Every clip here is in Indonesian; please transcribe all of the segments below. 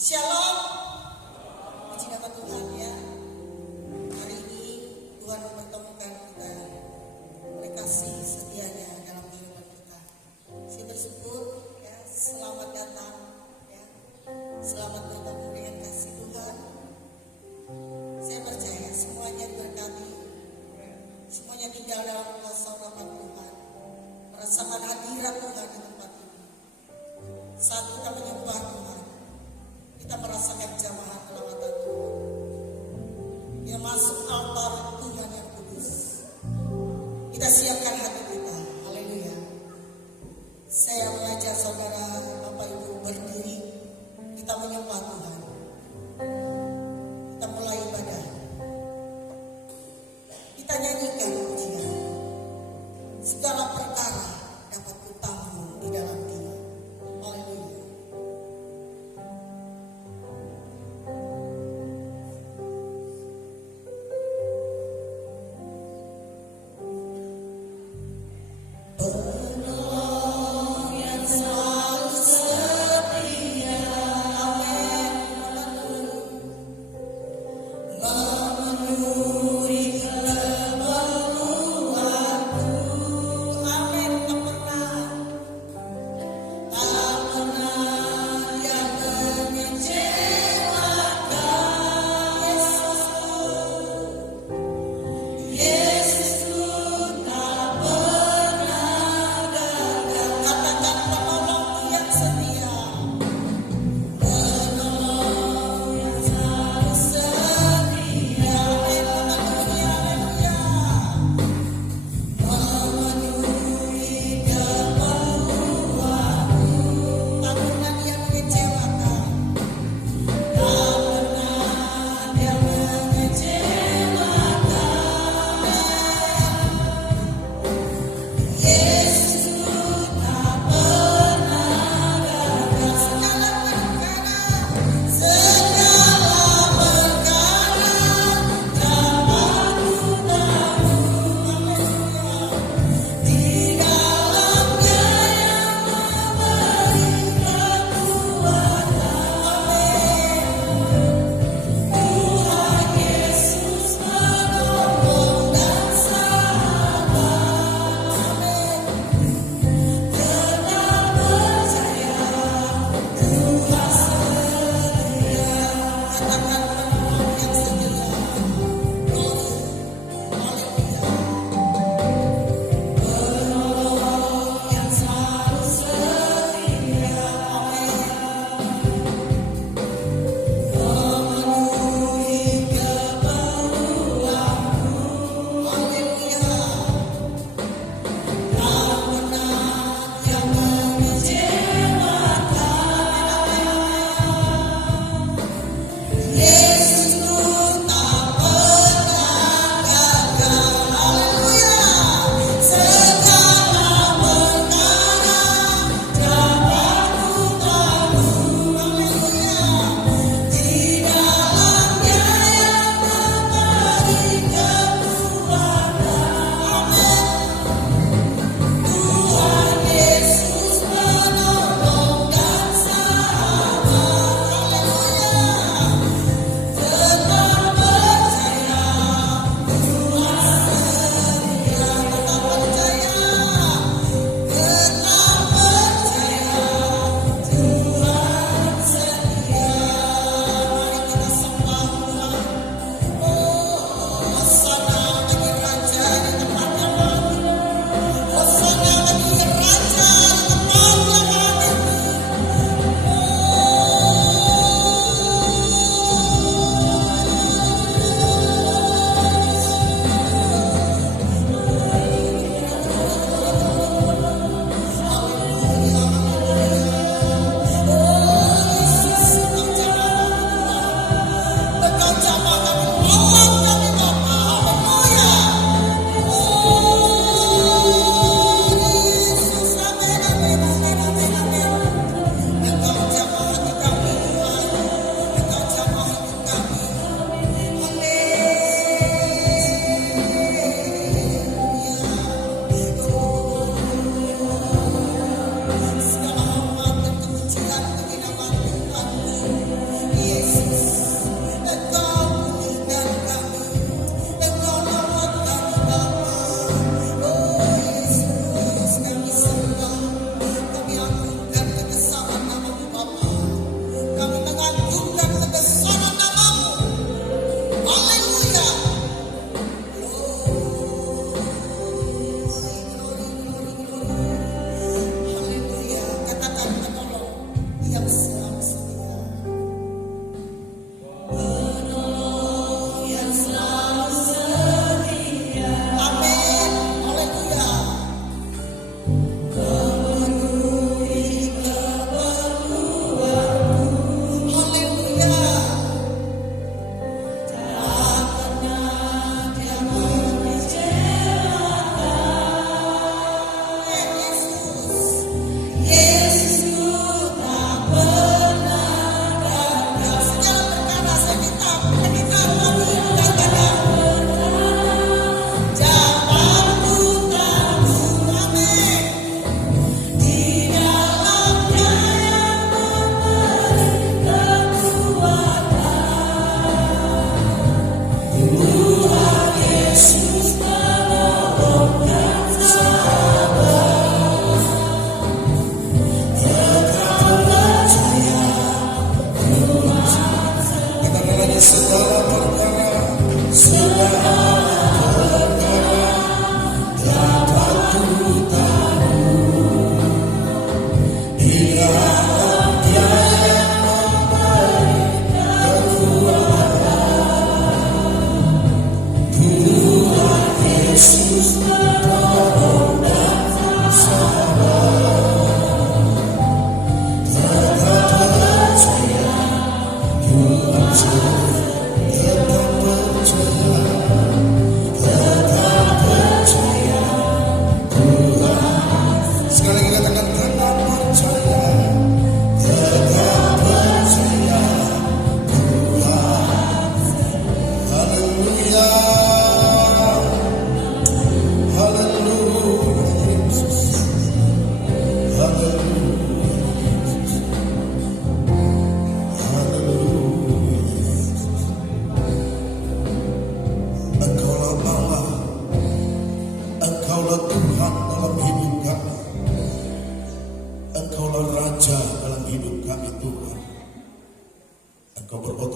Shalom, puji nama Tuhan ya. Hari ini Tuhan mempertemukan kita oleh kasih setianya dalam kehidupan kita. Saya bersyukur ya, selamat datang ya. Selamat bertemu dengan kasih Tuhan. Saya percaya semuanya diberkati, semuanya tinggal dalam kuasa rahmat Tuhan, merasakan hadirat Tuhan di tempat ini. Saat kita menyembah Tuhan, kita merasakan jamaah kelawatan Tuhan yang masuk altar Tuhan yang kudus. Kita siapkan hati kita. Haleluya. Saya mengajak saudara Bapak Ibu berdiri. Kita menyembah Tuhan. Kita mulai ibadah. Kita nyanyikan pujian. Segala perkara dapat kutanggung di dalam Dia. Haleluya. Penolong yang selalu setia, amin.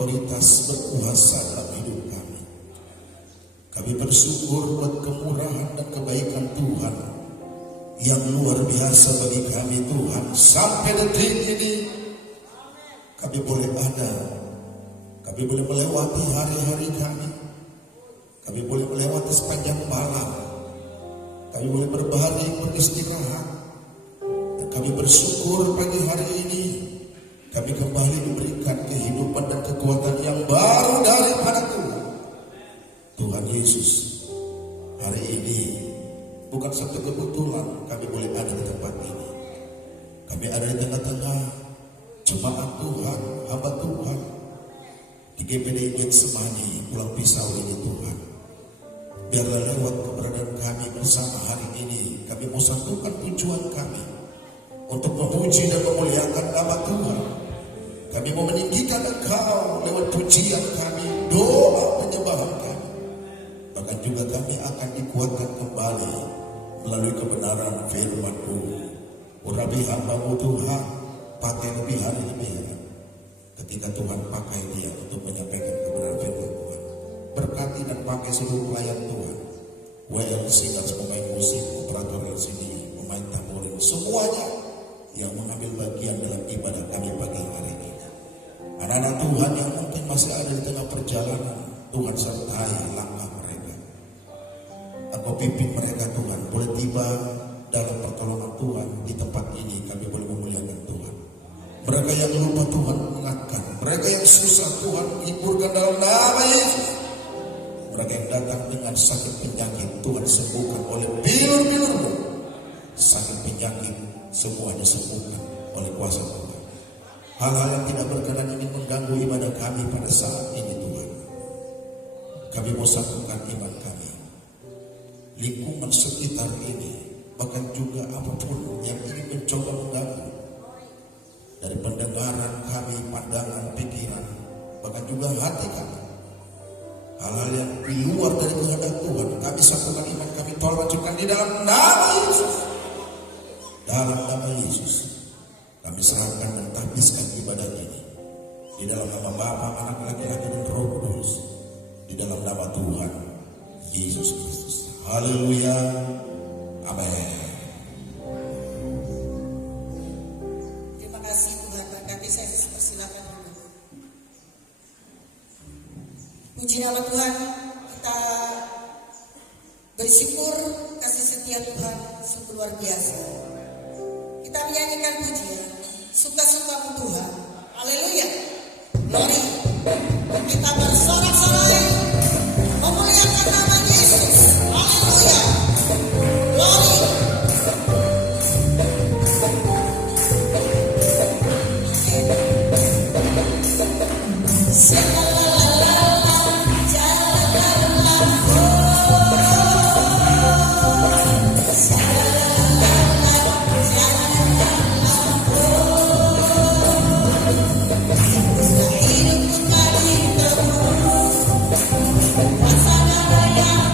otoritas berkuasa dalam hidup kami. Kami bersyukur buat kemurahan dan kebaikan Tuhan yang luar biasa bagi kami Tuhan. Sampai detik ini kami boleh ada, kami boleh melewati hari-hari kami, kami boleh melewati sepanjang malam, kami boleh berbahagia beristirahat, dan kami bersyukur pagi hari ini kami kembali diberikan kehidupan dan kekuatan yang baru daripada Tuhan. Tuhan Yesus, hari ini bukan satu kebetulan kami boleh ada di tempat ini. Kami ada di tengah-tengah jemaat Tuhan, hamba Tuhan di GPD Getsemani Pulau Pisau ini Tuhan. Biarlah lewat keberadaan kami bersama hari ini, kami mau satukan tujuan kami untuk memuji dan memuliakan nama Tuhan. Kami mau meninggikan Engkau lewat pujian kami, doa penyembahan kami. Bahkan juga kami akan dikuatkan kembali melalui kebenaran firman-Mu. Urapi hamba-Mu Tuhan, pakai lebih hari lebih hari. Ketika Tuhan pakai dia untuk menyampaikan kebenaran firman Tuhan. Berkati dan pakai seluruh pelayan Tuhan. WL Singers, pemain musik, operator LCD, pemain tamborin, semuanya yang mengambil bagian dalam ibadah kami pagi hari ini. Anak-anak Tuhan yang mungkin masih ada di tengah perjalanan, Tuhan sertai langkah mereka. Engkau pimpin mereka Tuhan, boleh tiba dalam pertolongan Tuhan di tempat ini, kami boleh memuliakan Tuhan. Mereka yang lupa Tuhan mengingatkan, mereka yang susah Tuhan hiburkan dalam nama Yesus. Mereka yang datang dengan sakit penyakit, Tuhan sembuhkan oleh bilur-bilur-Mu. Sakit penyakit semua disembuhkan oleh kuasa Tuhan. Hal-hal yang tidak berkenan ini mengganggu ibadah kami pada saat ini Tuhan. Kami mau satukan iman kami. Lingkungan sekitar ini, bahkan juga apapun yang ingin mencoba mengganggu. Dari pendengaran kami, pandangan, pikiran, bahkan juga hati kami. Hal-hal yang di luar dari kehendak Tuhan, kami satukan iman kami, tolong lanjutkan di dalam nama Yesus. Dalam nama Yesus kami serahkan dan tahbiskan ibadah ini di dalam nama Bapa, Anak, laki-laki dan Roh Kudus, di dalam nama Tuhan Yesus Kristus. Haleluya, amin. Terima kasih Tuhan, berkati saya persilakan dulu. Puji nama Tuhan, kita bersyukur kasih setia Tuhan sungguh luar biasa. Kita menyanyikan pujian, suka-sukamu Tuhan. Haleluya. Glory. Kita bersorak-sorai memuliakan nama Yesus. Haleluya. Glory. Yeah.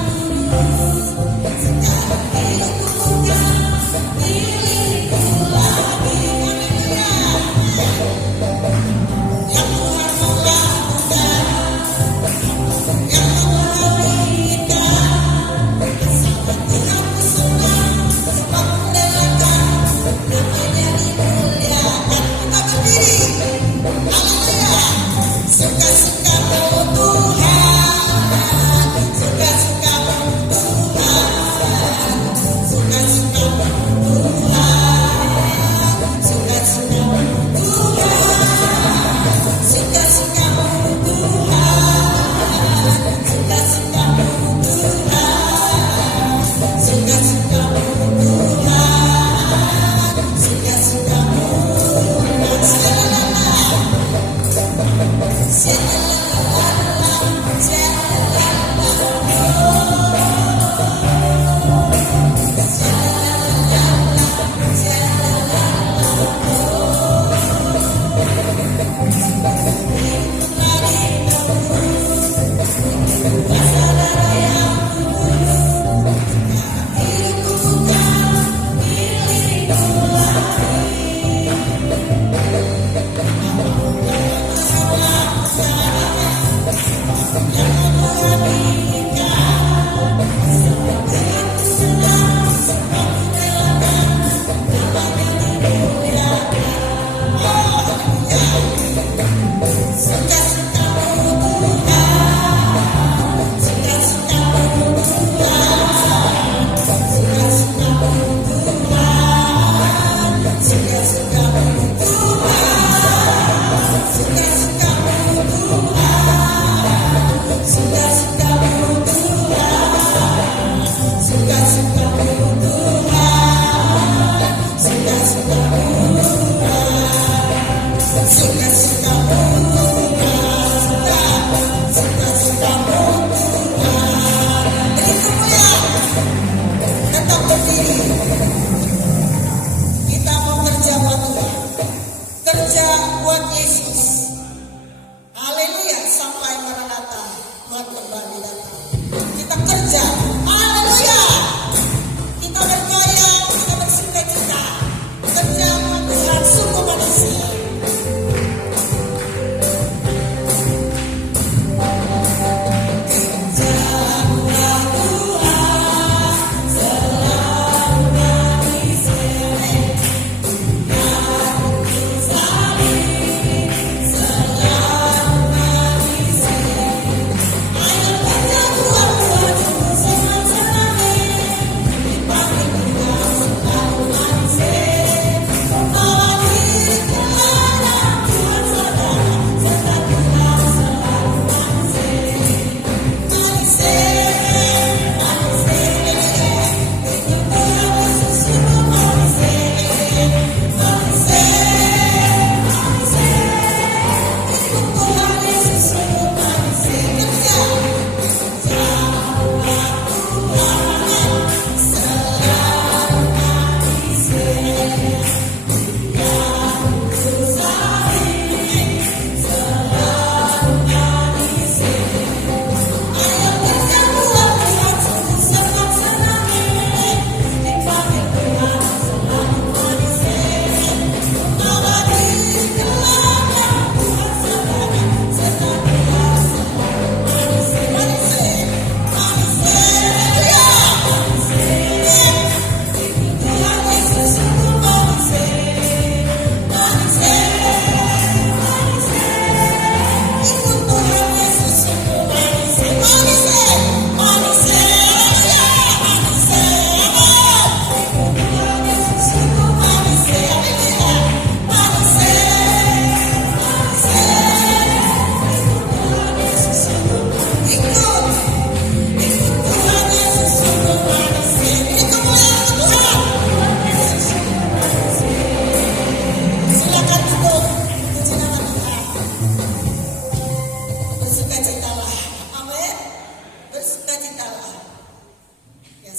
Tetap berdiri. Kita mau kerja buat Tuhan. Kerja buat Yesus. Haleluya, sampai Maranatha Tuhan kembali datang. Kita kerja. Haleluya. Kita berkarya, kita bersukacita. Kerja buat Tuhan, sungguh manusia.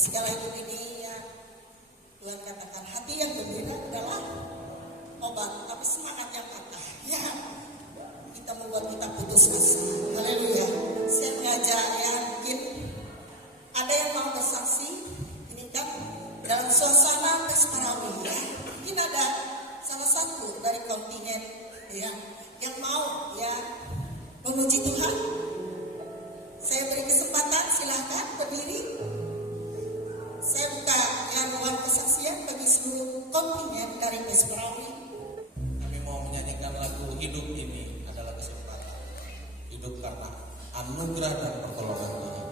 Segala hidup ini ya Tuhan katakan hati yang gembira adalah obat, tapi semangat yang patah ya kita membuat kita putus asa. Haleluya. Saya mengajak ya, mungkin ada yang mau bersaksi ini kan dalam suasana Pesparawi ya. Mungkin ada salah satu dari kontingen ya yang mau ya memuji Tuhan. Saya beri kesempatan, silahkan berdiri. Saya buka yang ruang kesaksian bagi seluruh kontingen dari Pesparawi. Kami mau menyanyikan lagu Hidup Ini Adalah Kesempatan. Hidup karena anugerah dan pertolongan Tuhan.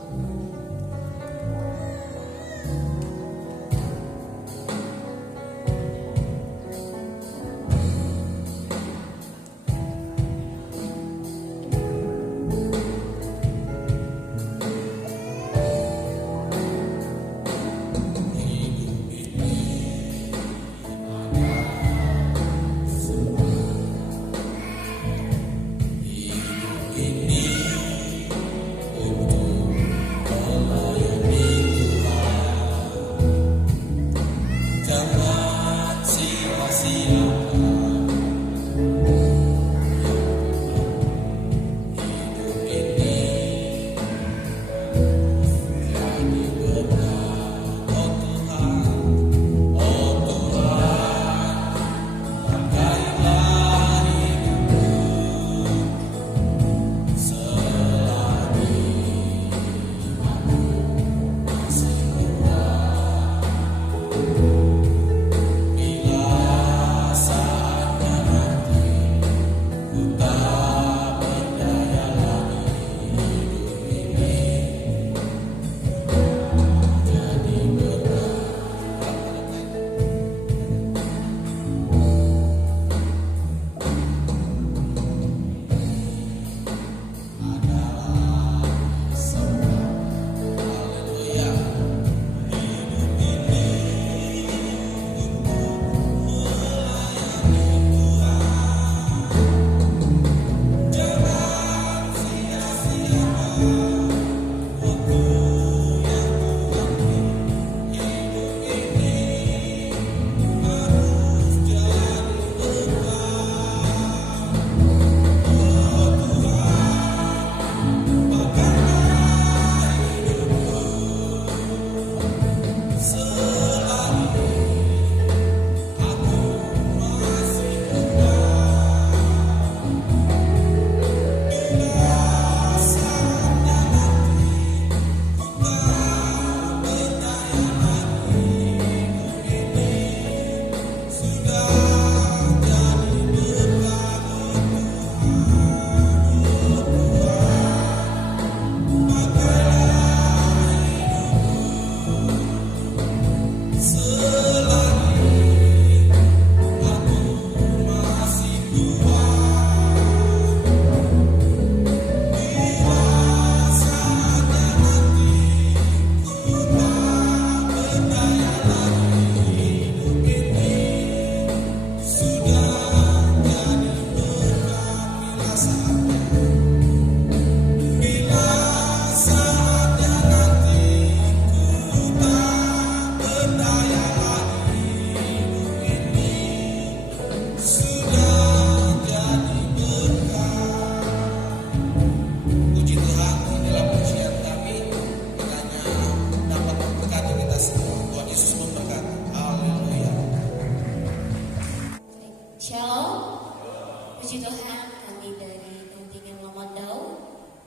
Puji Tuhan, kami dari kontingen Lamandau,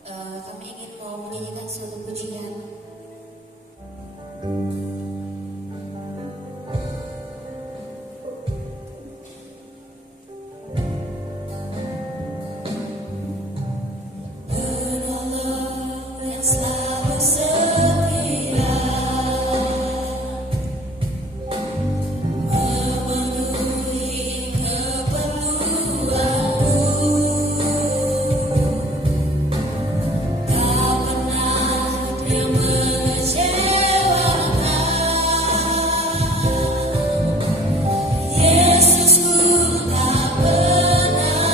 kami ingin mau menyanyikan suatu pujian. Penolong yang selalu setia, memenuhi keperluanku. Tak pernah Dia mengecewakan. Yesusku tak pernah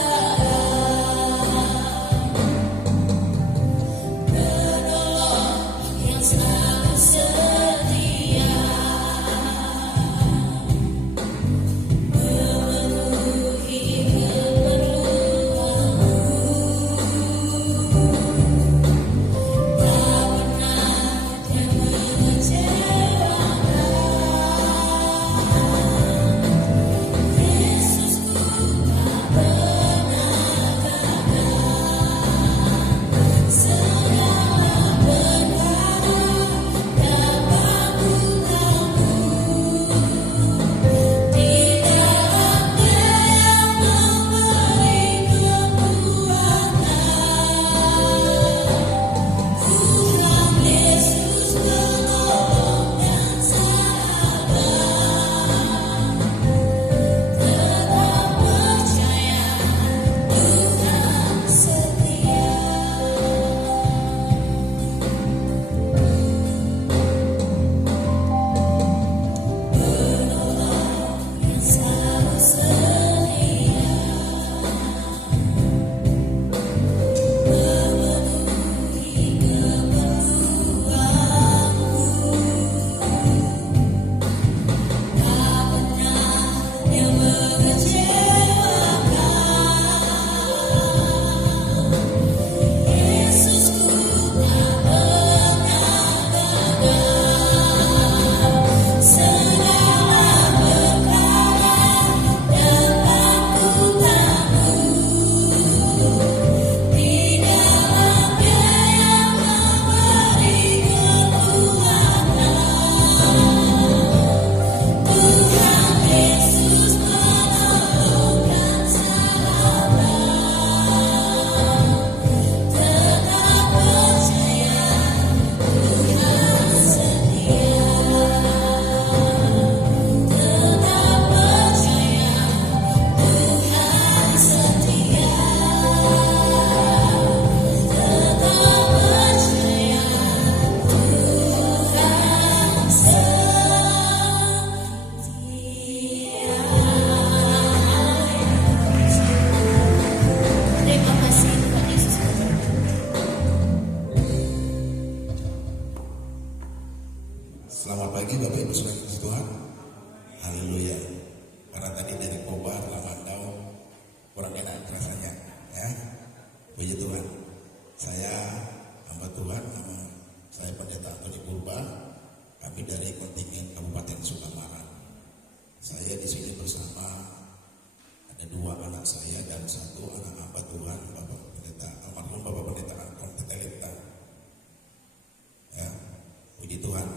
gagal. Penolong yang selalu setia, memenuhi keperluanku. Tak pernah Dia mengecewakan. Yesusku tak pernah gagal. Segala perkara dapat ku tanggung di dalam-Nya yang memberi kekuatan. Tuhan Yesus penolong dan sahabat, tetap percaya Tuhan setia. Penolong yang selalu setia, memenuhi keperluanku. Tak pernah Dia mengecewakan. Yesusku tak pernah gagal. Segala perkara dapat ku tanggung di dalam-Nya yang memberi kekuatan. Tuhan Yesus penolong dan sahabat, tetap percaya Tuhan setia. Tetap percaya Tuhan setia. Tetap percaya Tuhan setia. Terima kasih Tuhan Yesus. Selamat pagi Bapak Ibu Saudara Tuhan. Haleluya. Karena tadi dari Kobar, Lamandau kurang enak rasanya, ya. Puji Tuhan. Saya hamba Tuhan, nama saya Pendeta Antoni Purba. Kami dari kontingen Kabupaten Sukamaran. Saya di sini bersama ada 2 anak saya dan 1 anak hamba Tuhan, Bapak Pendeta almarhum Bapak Pendeta Anton Tetelita. Ya, puji Tuhan.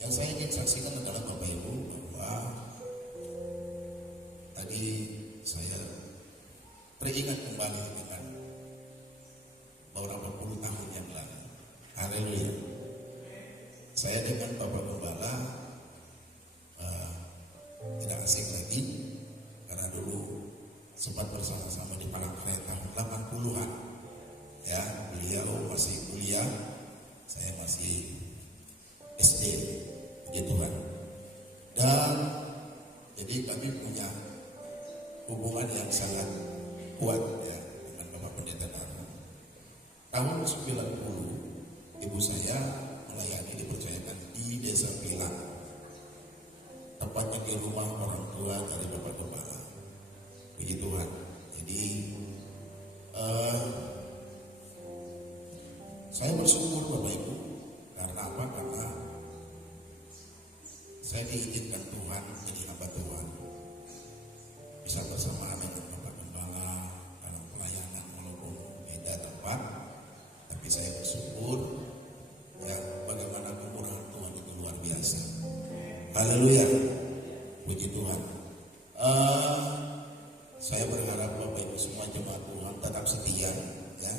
Yang saya ingin saksikan adalah Bapak Ibu bahwa tadi saya teringat kembali dengan beberapa puluh tahun yang lalu. Haleluya. Saya dengan Bapak Gembala tidak asing lagi karena dulu sempat bersama-sama di Palangkaraya tahun 80-an. Ya, beliau masih kuliah, saya masih SD, puji Tuhan. Dan jadi kami punya hubungan yang sangat kuat ya dengan Bapak Pendeta Darman. Tahun 90 ibu saya melayani dipercayakan di Desa Pilang, tepatnya di rumah orang tua dari Bapak Gembala. Puji Tuhan. Jadi saya bersyukur Bapak Ibu. Karena apa? Karena saya diizinkan Tuhan jadi hamba Tuhan, bisa bersamaan Haleluya. Puji Tuhan. Saya berharap Bapak Ibu semua jemaat Tuhan tetap setia ya.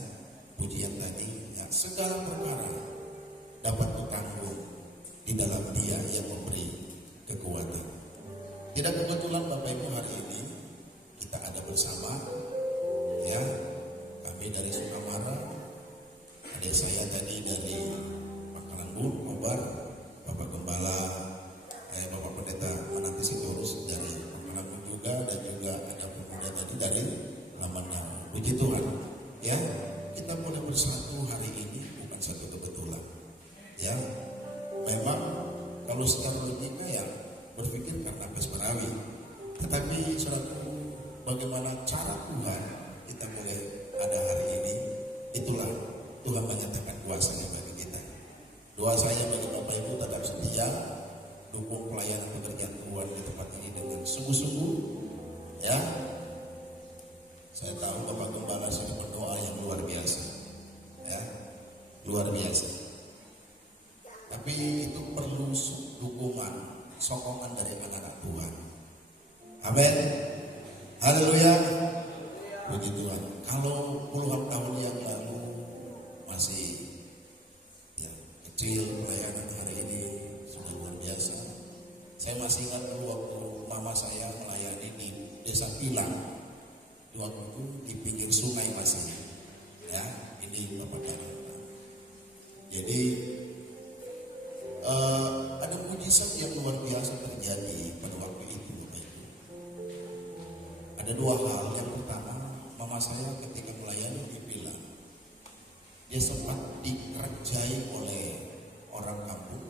Pujian tadi ya, segala perkara dapat ditanggung di dalam Dia yang memberi kekuatan. Tidak kebetulan Bapak Ibu hari ini kita ada bersama ya. Kami dari Sukamara, adik saya tadi dari Pangkalanbun, Kobar, Bapak Gembala, Bapak Pendeta Menanti Sitorus dari Pangkalanbun juga, dan juga ada pemuda tadi dari Lamandau. Puji Tuhan ya, kita boleh bersatu hari ini bukan satu kebetulan ya. Memang kalau secara logika ya berpikir karena Pesperawi, tetapi saudaraku, bagaimana cara Tuhan kita boleh ada hari ini, itulah Tuhan menyatakan kuasanya bagi kita. Doa saya bagi Bapak Ibu tetap setia, dukung pelayanan pekerjaan Tuhan di tempat ini dengan sungguh-sungguh ya. Saya tahu Bapak Gembala sudah berdoa yang luar biasa ya, luar biasa. Tapi itu perlu dukungan, sokongan dari anak-anak Tuhan. Amin. Haleluya. Puji Tuhan. Kalau puluhan tahun yang lalu masih ya kecil, pelayanan hari ini sudah luar biasa. Saya masih ingat dulu waktu mama saya melayani di Desa Pilang. Waktu itu di pinggir sungai masih ya, ini Bapak Darah. Jadi ada mujizat yang luar biasa terjadi pada waktu itu Bapak Ibu. Ada dua hal. Yang pertama, mama saya ketika melayani di Pilang, dia sempat dikerjai oleh orang kampung,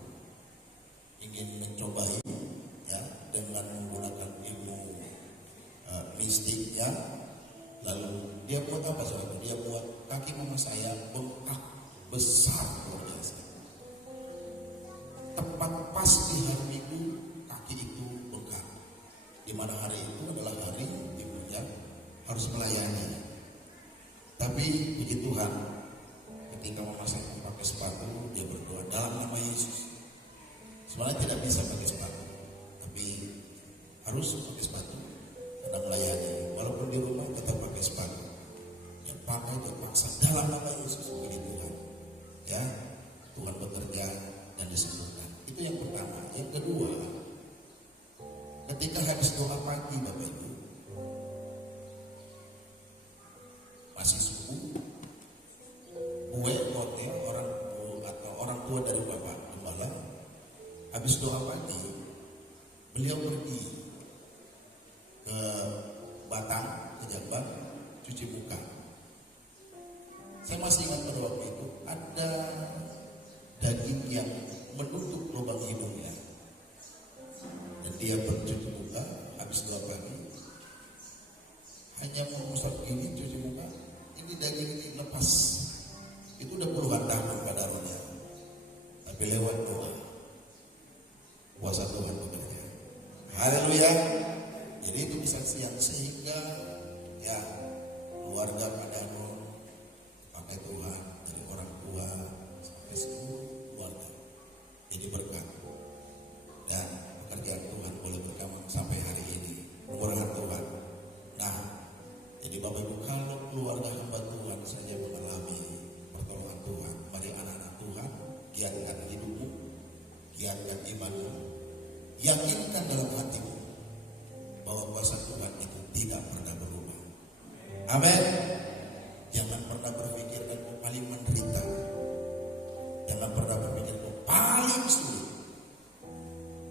ingin mencobai ya dengan menggunakan ilmu mistik ya. Lalu dia buat apa saudara? Dia buat kaki mama saya bengkak besar luar biasa. Tepat pas di hari Minggu kaki itu bengkak. Di mana hari itu adalah hari ibunya harus melayani. Tapi puji Tuhan, ketika mama saya pakai sepatu, dia berdoa dalam nama Yesus. Sebenarnya tidak bisa pakai sepatu, tapi harus pakai sepatu karena melayani. Walaupun di rumah tetap pakai sepatu. Dia pakai terpaksa dalam nama Yesus. Puji Tuhan. Ya, Tuhan bekerja dan disembuhkan. Itu yang pertama. Yang kedua, ketika habis doa pagi Bapak Ibu, masih subuh, gue hotel orang tua dari Bapak Gembala, habis doa pagi, beliau pergi ke Batang, ke Jamban, cuci muka. Saya masih ingat pada waktu itu ada daging yang menutup lubang hidungnya. Dan dia bercuci muka, habis doa pagi, hanya mengusap gini cuci muka, ini daging ini lepas. Itu udah puluhan tahun kadarnya. Tapi lewat doa, kuasa Tuhan bekerja. Haleluya. Jadi itu kesaksian sehingga ya keluarga Padano pakai Tuhan dari orang tua sampai seluruh keluarga jadi berkat dan pekerjaan Tuhan boleh berkembang sampai hari ini. Murah Tuhan. Nah, jadi Bapak Ibu, kalau keluarga hamba Tuhan saja mengalami pertolongan Tuhan, mari anak-anak Tuhan giatkan hidupmu, giatkan imanmu, yakinkan dalam hatimu bahwa kuasa Tuhan itu tidak pernah berubah. Amin. Jangan pernah berpikir kau paling menderita. Jangan pernah berpikir kau paling sulit.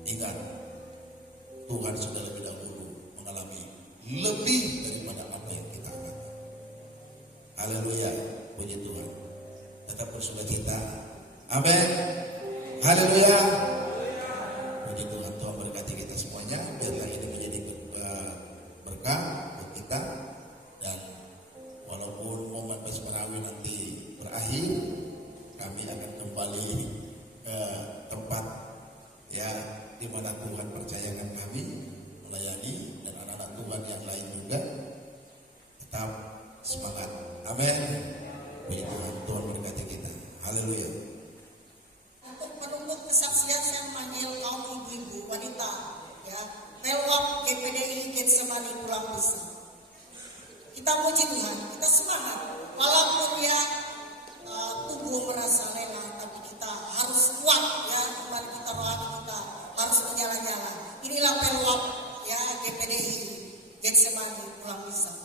Ingat, Tuhan sudah lebih dahulu mengalami lebih daripada apa yang kita alami. Haleluya, puji Tuhan. Tetap bersukacita. Amin. Haleluya. Puji Tuhan, Tuhan berkati kita semuanya. Biarlah ini menjadi berkah buat kita. Dan walaupun momen Pesperawi nanti berakhir, kami akan kembali ke tempat ya di mana Tuhan percayakan kami melayani, dan anak-anak Tuhan yang lain juga tetap semangat. Amin. Puji Tuhan, Tuhan berkati kita. Haleluya. Untuk menunggu kesaksian, saya memanggil kaum ibu-ibu wanita Getsemani pulang pisah. Kita muji Tuhan, kita semangat. Walaupun ya tubuh merasa lelah, tapi kita harus kuat ya, iman kita, rohani kita harus menyala-nyala. Inilah pelwap ya GPDI Getsemani pulang pisah.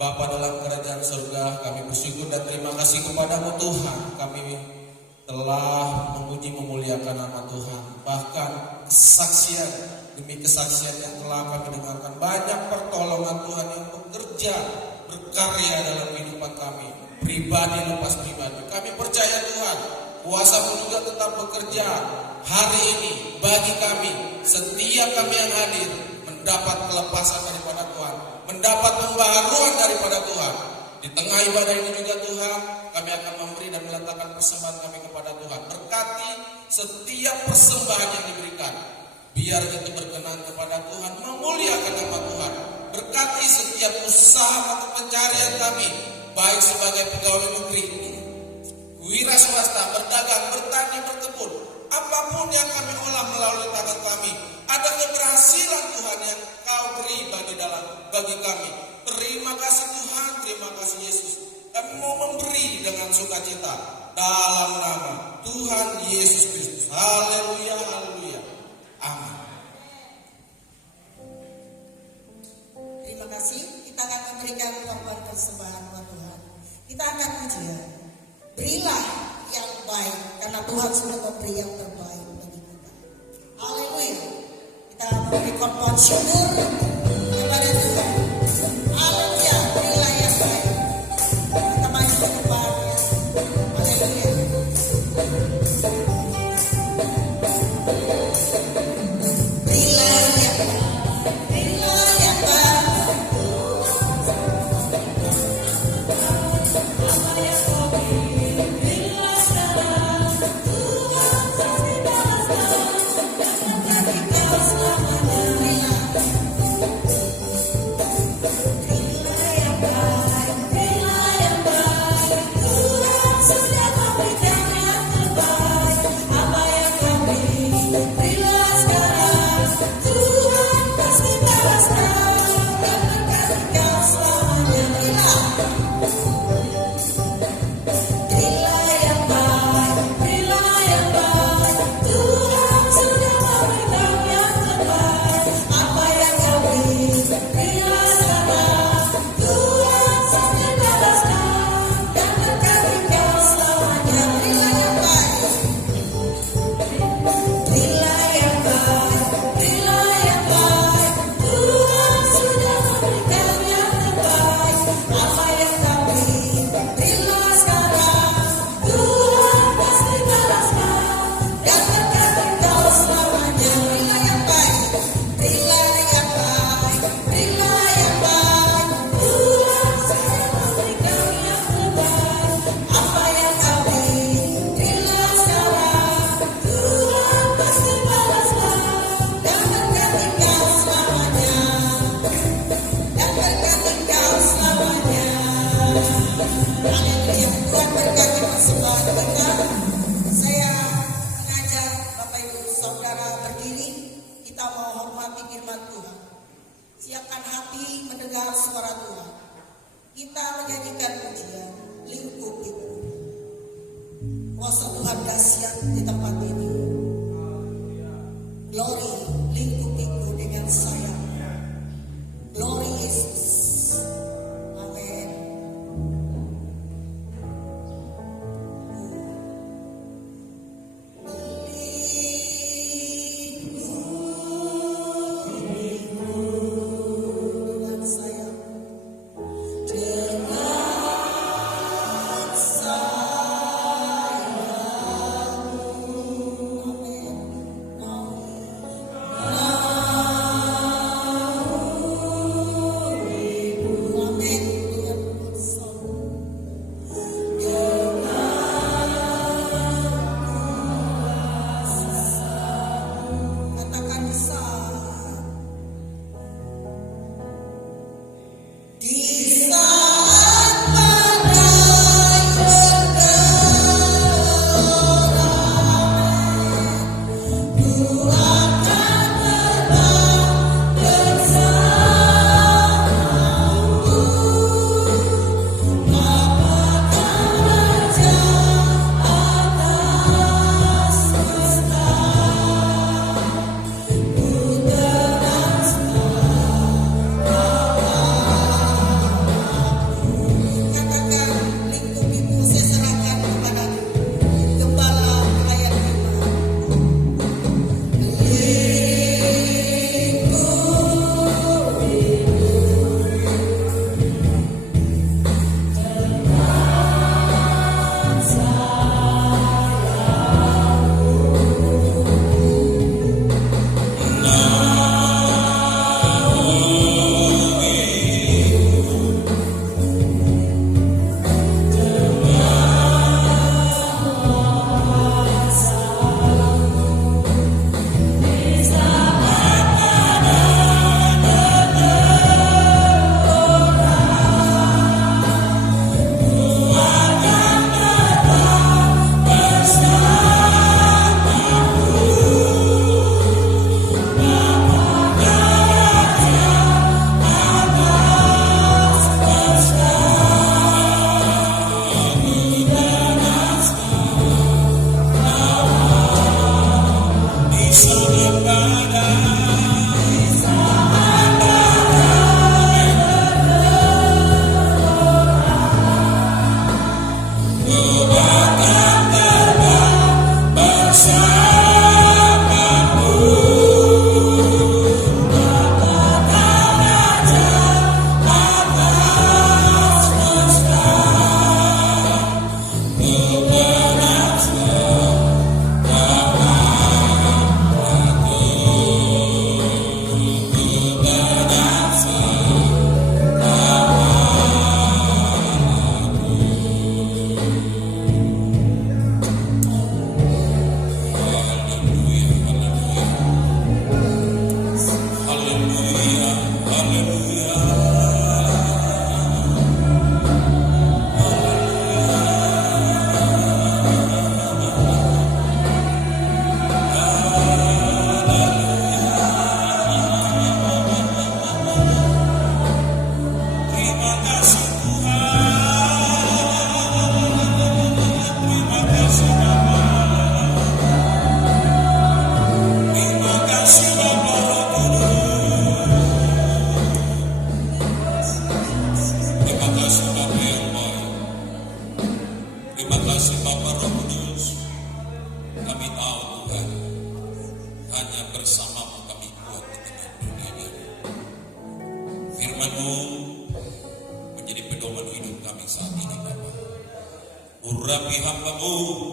Bapa dalam kerajaan surga, kami bersyukur dan terima kasih kepadamu Tuhan. Kami telah memuji memuliakan nama Tuhan. Bahkan kesaksian demi kesaksian yang telah kami dengarkan, banyak pertolongan Tuhan yang bekerja, berkarya dalam kehidupan kami, pribadi lepas pribadi. Kami percaya Tuhan, kuasa-Mu juga tetap bekerja hari ini bagi kami. Setiap kami yang hadir mendapat kelepasan daripada Tuhan, mendapat pembaharuan daripada Tuhan. Di tengah ibadah ini juga Tuhan, kami akan memberi dan meletakkan persembahan kami kepada Tuhan. Berkati setiap persembahan yang diberikan, biar itu berkenan kepada Tuhan, memuliakan nama Tuhan. Berkati setiap usaha atau pencarian kami, baik sebagai pegawai negeri, wira swasta, berdagang, bertani, berkebun, apapun yang kami olah melalui tangan kami, ada keberhasilan Tuhan yang Kau beri bagi kami. Terima kasih Tuhan, terima kasih Yesus. Kami mau memberi dengan sukacita dalam nama Tuhan Yesus Kristus. Haleluya, haleluya. Amin. Terima kasih. Kita akan memberikan korban persembahan buat Tuhan. Kita akan pujian. Berilah yang baik, karena Tuhan sudah memberi yang terbaik bagi kita. Haleluya. Kita memberi korban syukur kepada Tuhan. Haleluya. Berilah yang baik. Kita maju ke depannya. Haleluya. Berilah yang baik. Berilah yang baik. Berilah Siapkan hati mendengar suara Tuhan. Kita menyanyikan pujian lingkupiku. Kuasa Tuhan dahsyat di tempat ini. Glory, lingkupiku dengan sayap. Glory Yesus. Amin. Dengan sayap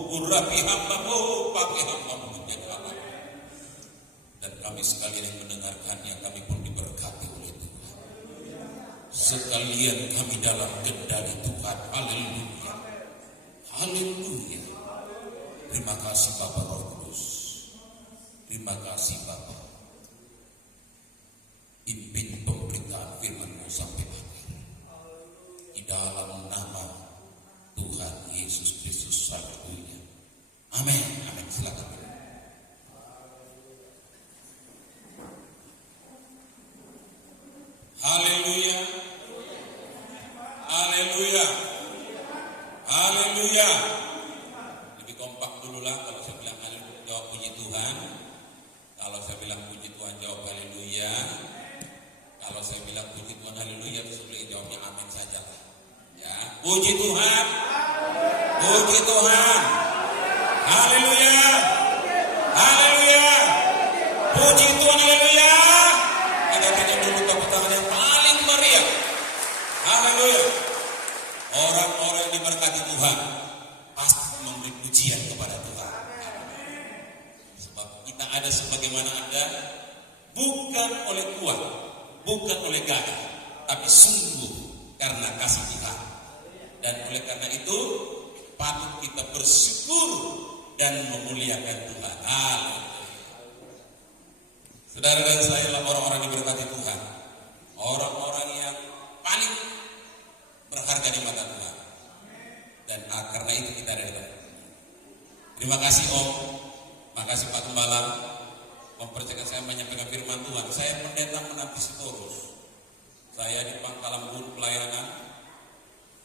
Urapi hambamu, pakai hambamu menjadi Allah. Dan kami sekalian yang mendengarkannya, kami pun diberkati oleh Tuhan. Sekalian kami dalam kendali Tuhan. Haleluya. Haleluya. Terima kasih Bapa Roh Kudus. Terima kasih Bapa. Pimpin pemberitaan firman-Mu sampai akhir. Di dalam nama Tuhan Yesus Kristus satu-satunya. Amin. Amin. Silakan. Haleluya. Haleluya. Haleluya. Lebih kompak dulu lah kalau saya bilang haleluya, jawab puji Tuhan. Kalau saya bilang puji Tuhan, jawab haleluya. Kalau saya bilang puji Tuhan haleluya, terus boleh jawabnya amin saja lah. Ya, puji Tuhan. Puji Tuhan. Haleluya. Haleluya. Puji Tuhan, haleluya. Kita berikan dulu tepuk tangan yang paling meriah. Haleluya. Orang-orang yang diberkati Tuhan pasti memberi pujian kepada Tuhan. Sebab kita ada sebagaimana ada, bukan oleh kuat, bukan oleh gaya, tapi sungguh karena kasih Tuhan. Dan oleh karena itu patut kita bersyukur dan memuliakan Tuhan. Haleluya. Saudara dan saya adalah orang-orang yang diberkati Tuhan, orang-orang yang paling berharga di mata Tuhan. Dan karena itu kita ada di dalam. Terima kasih Om, makasih Pak Gembala mempercayakan saya menyampaikan firman Tuhan. Saya pendeta Menanti Sitorus. Saya di Pangkalan Bun pelayanan,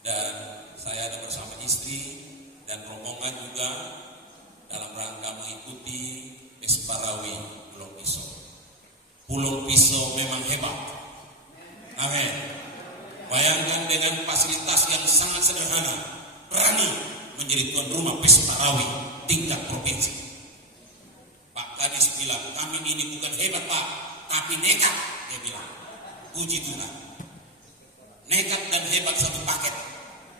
dan saya ada bersama istri dan rombongan juga dalam rangka mengikuti Pesparawi Pulau Pisau. Pulau Pisau memang hebat. Amin. Bayangkan dengan fasilitas yang sangat sederhana, berani menjadi tuan rumah Pesparawi tingkat provinsi. Pak Kadis bilang, kami ini bukan hebat Pak, tapi nekat. Dia bilang, puji Tuhan. Nekat dan hebat satu paket,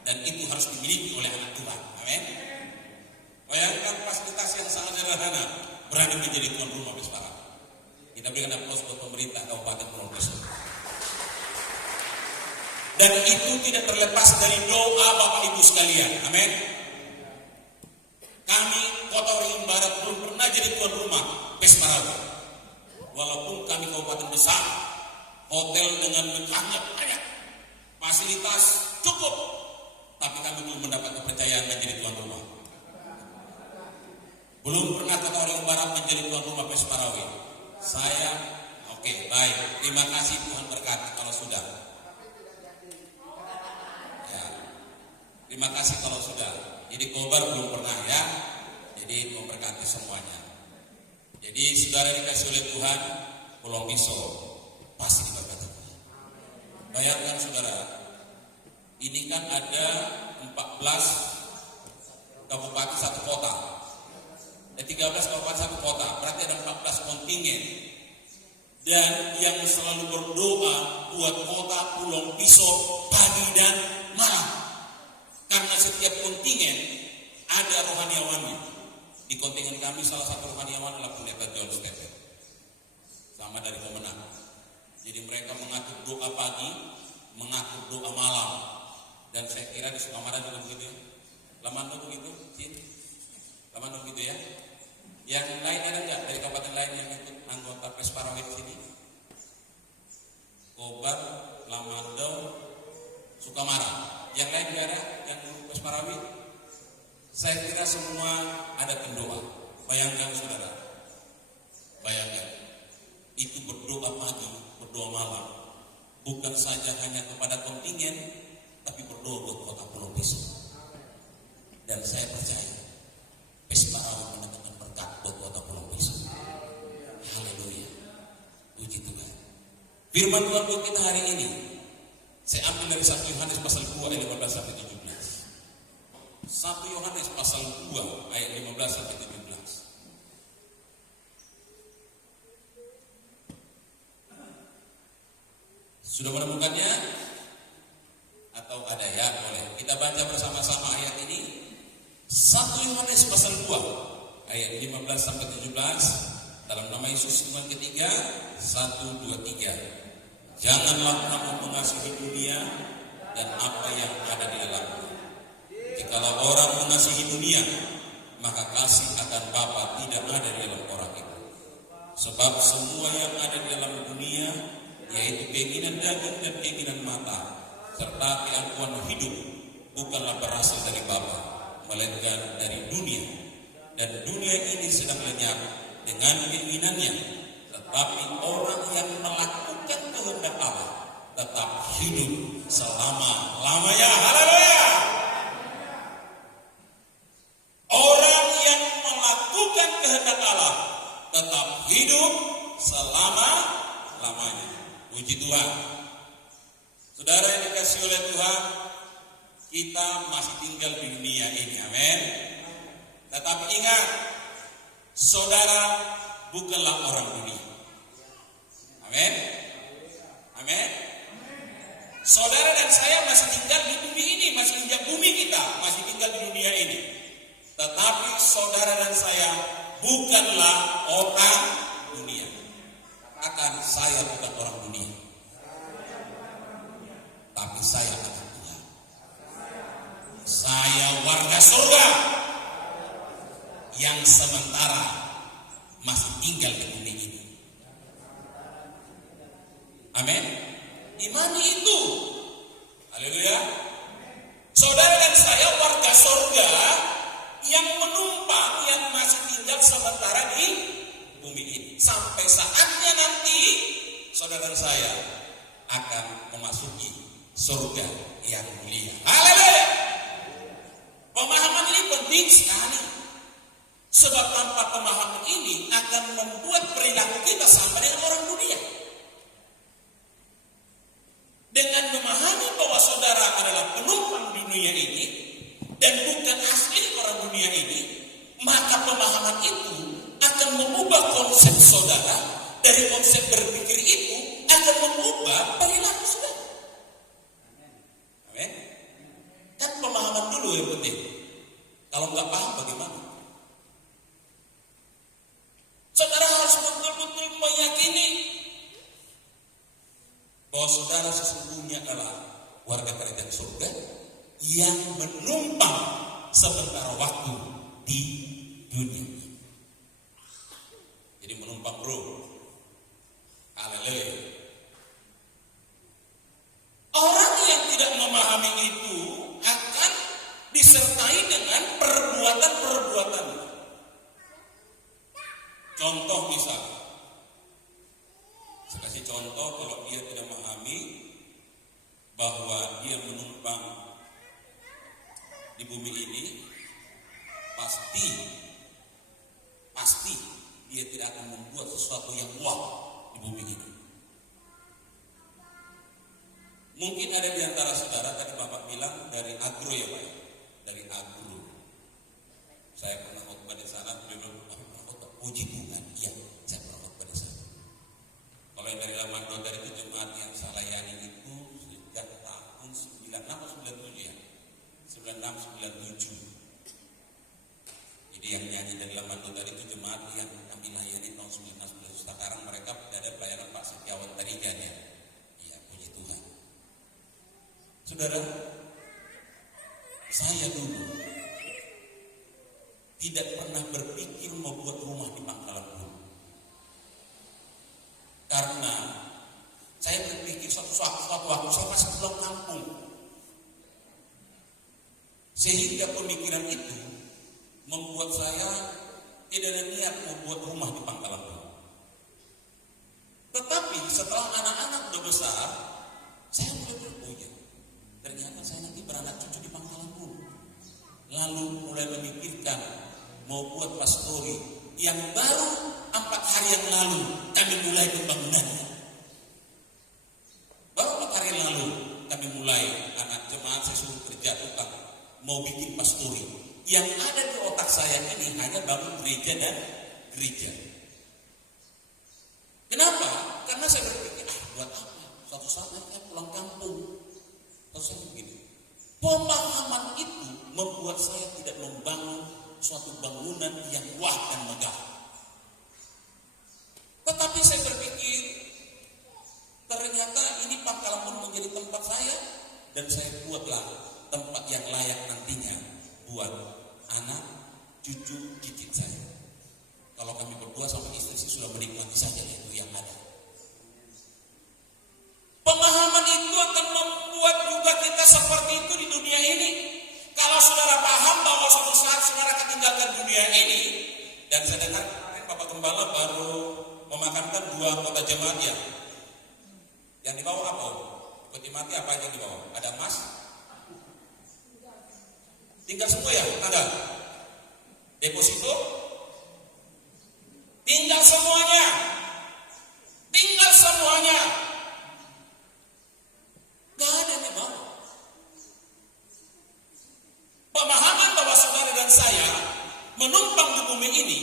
dan itu harus dimiliki oleh anak Tuhan. Amin. Bayangkan fasilitas yang sangat sederhana, berani menjadi tuan rumah Pesparawi. Kita berikan aplaus buat pemerintah Kabupaten Pulau Pisau. Dan itu tidak terlepas dari doa Bapak Ibu sekalian. Amin. Kami Kota Waringin Barat belum pernah jadi tuan rumah Pesparawi. Walaupun kami kabupaten besar, hotel dengan megahnya banyak, fasilitas cukup, tapi kami belum mendapat kepercayaan menjadi tuan rumah. Belum pernah Kota Waringin Barat menjadi tuan rumah Pesparawi. Saya, oke, baik. Terima kasih, Tuhan berkati kalau sudah. Ya, terima kasih kalau sudah. Jadi Kobar belum pernah ya. Jadi memberkati semuanya. Jadi saudara dikasih oleh Tuhan, Pulau Pisau pasti diberkati. Bayangkan saudara, ini kan ada 14 kabupaten satu kota. 13 kabupaten satu kota, berarti ada 14 kontingen. Dan yang selalu berdoa buat kota Pulau Pisau pagi dan malam. Karena setiap kontingen ada rohaniawannya. Di kontingen kami salah satu rohaniawan adalah Pendeta John Stephen, sama dari Pemenang. Jadi mereka mengatur doa pagi, mengatur doa malam. Dan saya kira di Sukamara juga begitu ya. Lamando begitu, Cin? Lamando begitu ya. Yang lain ada nggak dari kabupaten lain yang ikut anggota Pesparawi sini? Kobar, Lamando, Sukamara. Yang lain juga ada yang Pesparawi? Saya kira semua ada tim doa. Bayangkan saudara, bayangkan itu berdoa pagi, berdoa malam. bukan saja hanya kepada kontingen, tapi berdoa buat kota Pulau Pisau. Dan saya percaya Pes Parawi mendatangkan berkat buat kota Pulau Pisau. Haleluya, puji Tuhan. Firman Tuhan buat kita hari ini saya ambil dari 1 Yohanes pasal 2 ayat 15 sampai 17. 1 Yohanes pasal 2 ayat 15 sampai 17. Sudah menemukannya? Atau ada ya? Boleh kita baca bersama-sama ayat ini. 1 Yohanes pasal 2 ayat 15 sampai 17. Dalam nama Yesus Tuhan ketiga, 1, 2, 3. Janganlah kamu mengasihi dunia dan apa yang ada di dalamnya. Jikalau orang mengasihi dunia, maka kasih akan Bapa tidak ada di dalam orang itu. Sebab semua yang ada di dalam dunia, yaitu keinginan daging dan keinginan mata, serta keangkuhan hidup, bukanlah berasal dari Bapa, melainkan dari dunia. Dan dunia ini sedang lenyap dengan keinginannya, tetapi orang yang melakukan kehendak Allah tetap hidup selama-lamanya. Haleluya! Orang yang melakukan kehendak Allah tetap hidup selama-lamanya. Puji Tuhan. Saudara yang dikasihi oleh Tuhan, kita masih tinggal di dunia ini, amin. Tetapi ingat, saudara bukanlah orang dunia. Amin. Amin. Saudara dan saya masih tinggal di bumi ini, masih injak bumi kita, masih tinggal di dunia ini. Tetapi saudara dan saya bukanlah orang dunia. Katakan, saya bukan orang dunia, tapi saya anak Tuhan. Saya warga surga yang sementara masih tinggal di bumi ini. Amin. Imani itu. Haleluya. Saudara dan saya warga surga yang menumpang, yang masih tinggal sementara di bumi ini. Sampai saatnya nanti saudara dan saya akan memasuki surga yang mulia. Haleluya. Pemahaman ini penting sekali. Sebab tanpa pemahaman ini akan membuat perilaku kita sama dengan orang dunia. Dengan memahami bahwa saudara adalah penumpang di dunia ini dan bukan asli orang dunia ini, maka pemahaman itu akan mengubah konsep saudara. Dari konsep berpikir itu akan mengubah perilaku saudara. Amin. Kan pemahaman dulu yang penting. Kalau nggak paham bagaimana? Saudara harus betul-betul meyakini bahwa saudara sesungguhnya adalah warga kerajaan surga yang menumpang sementara waktu di dunia. Jadi menumpang, bro. Haleluya. Orang yang tidak memahami itu akan disertai dengan perbuatan-perbuatan. Contoh misalnya, saya kasih contoh, kalau dia tidak memahami bahwa dia menumpang di bumi ini, pasti dia tidak akan membuat sesuatu yang wah di bumi ini. Mungkin ada di antara saudara, tadi Bapak bilang dari agro ya Pak, dari agro. Saya pernah khotbah di sana, beliau puji Tuhan, iya saya pernah khotbah di sana. Kalau yang dari Lamando dari itu jemaat yang saya layani itu sejak tahun 96 atau 97 ya, 96-97. Jadi yang nyanyi dari Lamando dari itu jemaat yang kami layani tahun 1997. Sekarang mereka ada pelayanan Pak Setiawan Tarigan ya. Iya, puji Tuhan. Saudara, saya dulu tidak pernah berpikir membuat rumah di pangkalan bumi. Karena saya berpikir suatu waktu saya masih pulang kampung. Sehingga pemikiran itu membuat saya tidak ada niat membuat rumah di pangkalan bumi. Tetapi setelah anak-anak sudah besar, Saya mulai oh iya, ternyata saya nanti beranak cucu di Pangkalan Bun. Lalu mulai memikirkan mau buat pastori yang baru 4 hari yang lalu kami mulai pembangunannya. Baru 4 hari yang lalu kami mulai, anak jemaat saya suruh kerja tukang mau bikin pastori. Yang ada di otak saya ini hanya bangun gereja dan gereja. Kenapa? Karena saya berpikir, buat apa? Suatu saat nanti pulang kampung. Terus saya begini. Pemahaman itu membuat saya tidak membangun suatu bangunan yang wah dan megah. Tetapi saya berpikir, ternyata ini Pangkalan Bun menjadi tempat saya, dan saya buatlah tempat yang layak nantinya buat anak, cucu, cicit saya. Kalau kami berdua sama istri sudah menikmati saja itu yang ada. Pemahaman itu akan membuat juga kita seperti itu di dunia ini. Kalau saudara paham bahwa suatu saat saudara akan tinggalkan dunia ini, dan saya dengar kemarin Bapak Gembala baru memakamkan 2 anggota jemaat ya. Yang dibawa apa? Peti mati apa yang dibawa? Ada emas? Tinggal semua ya? Ada? Deposito? Tinggal semuanya. Tinggal semuanya. Gak ada yang dibawa. Pemahaman bahwa saudara dan saya menumpang di bumi ini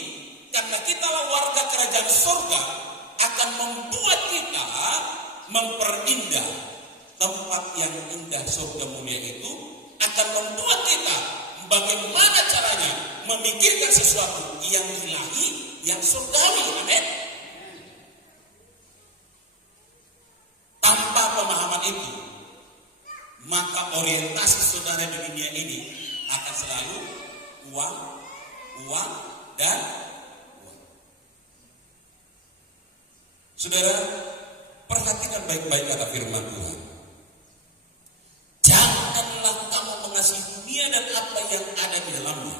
karena kitalah warga kerajaan surga akan membuat kita memperindah tempat yang indah surga mulia itu, akan membuat kita bagaimana caranya memikirkan sesuatu yang ilahi, yang surgawi. Amin. Tanpa pemahaman itu, maka orientasi saudara di dunia ini akan selalu uang, uang, dan uang. Saudara, perhatikan baik-baik kata firman Tuhan. Janganlah kamu mengasihi dunia dan apa yang ada di dalamnya.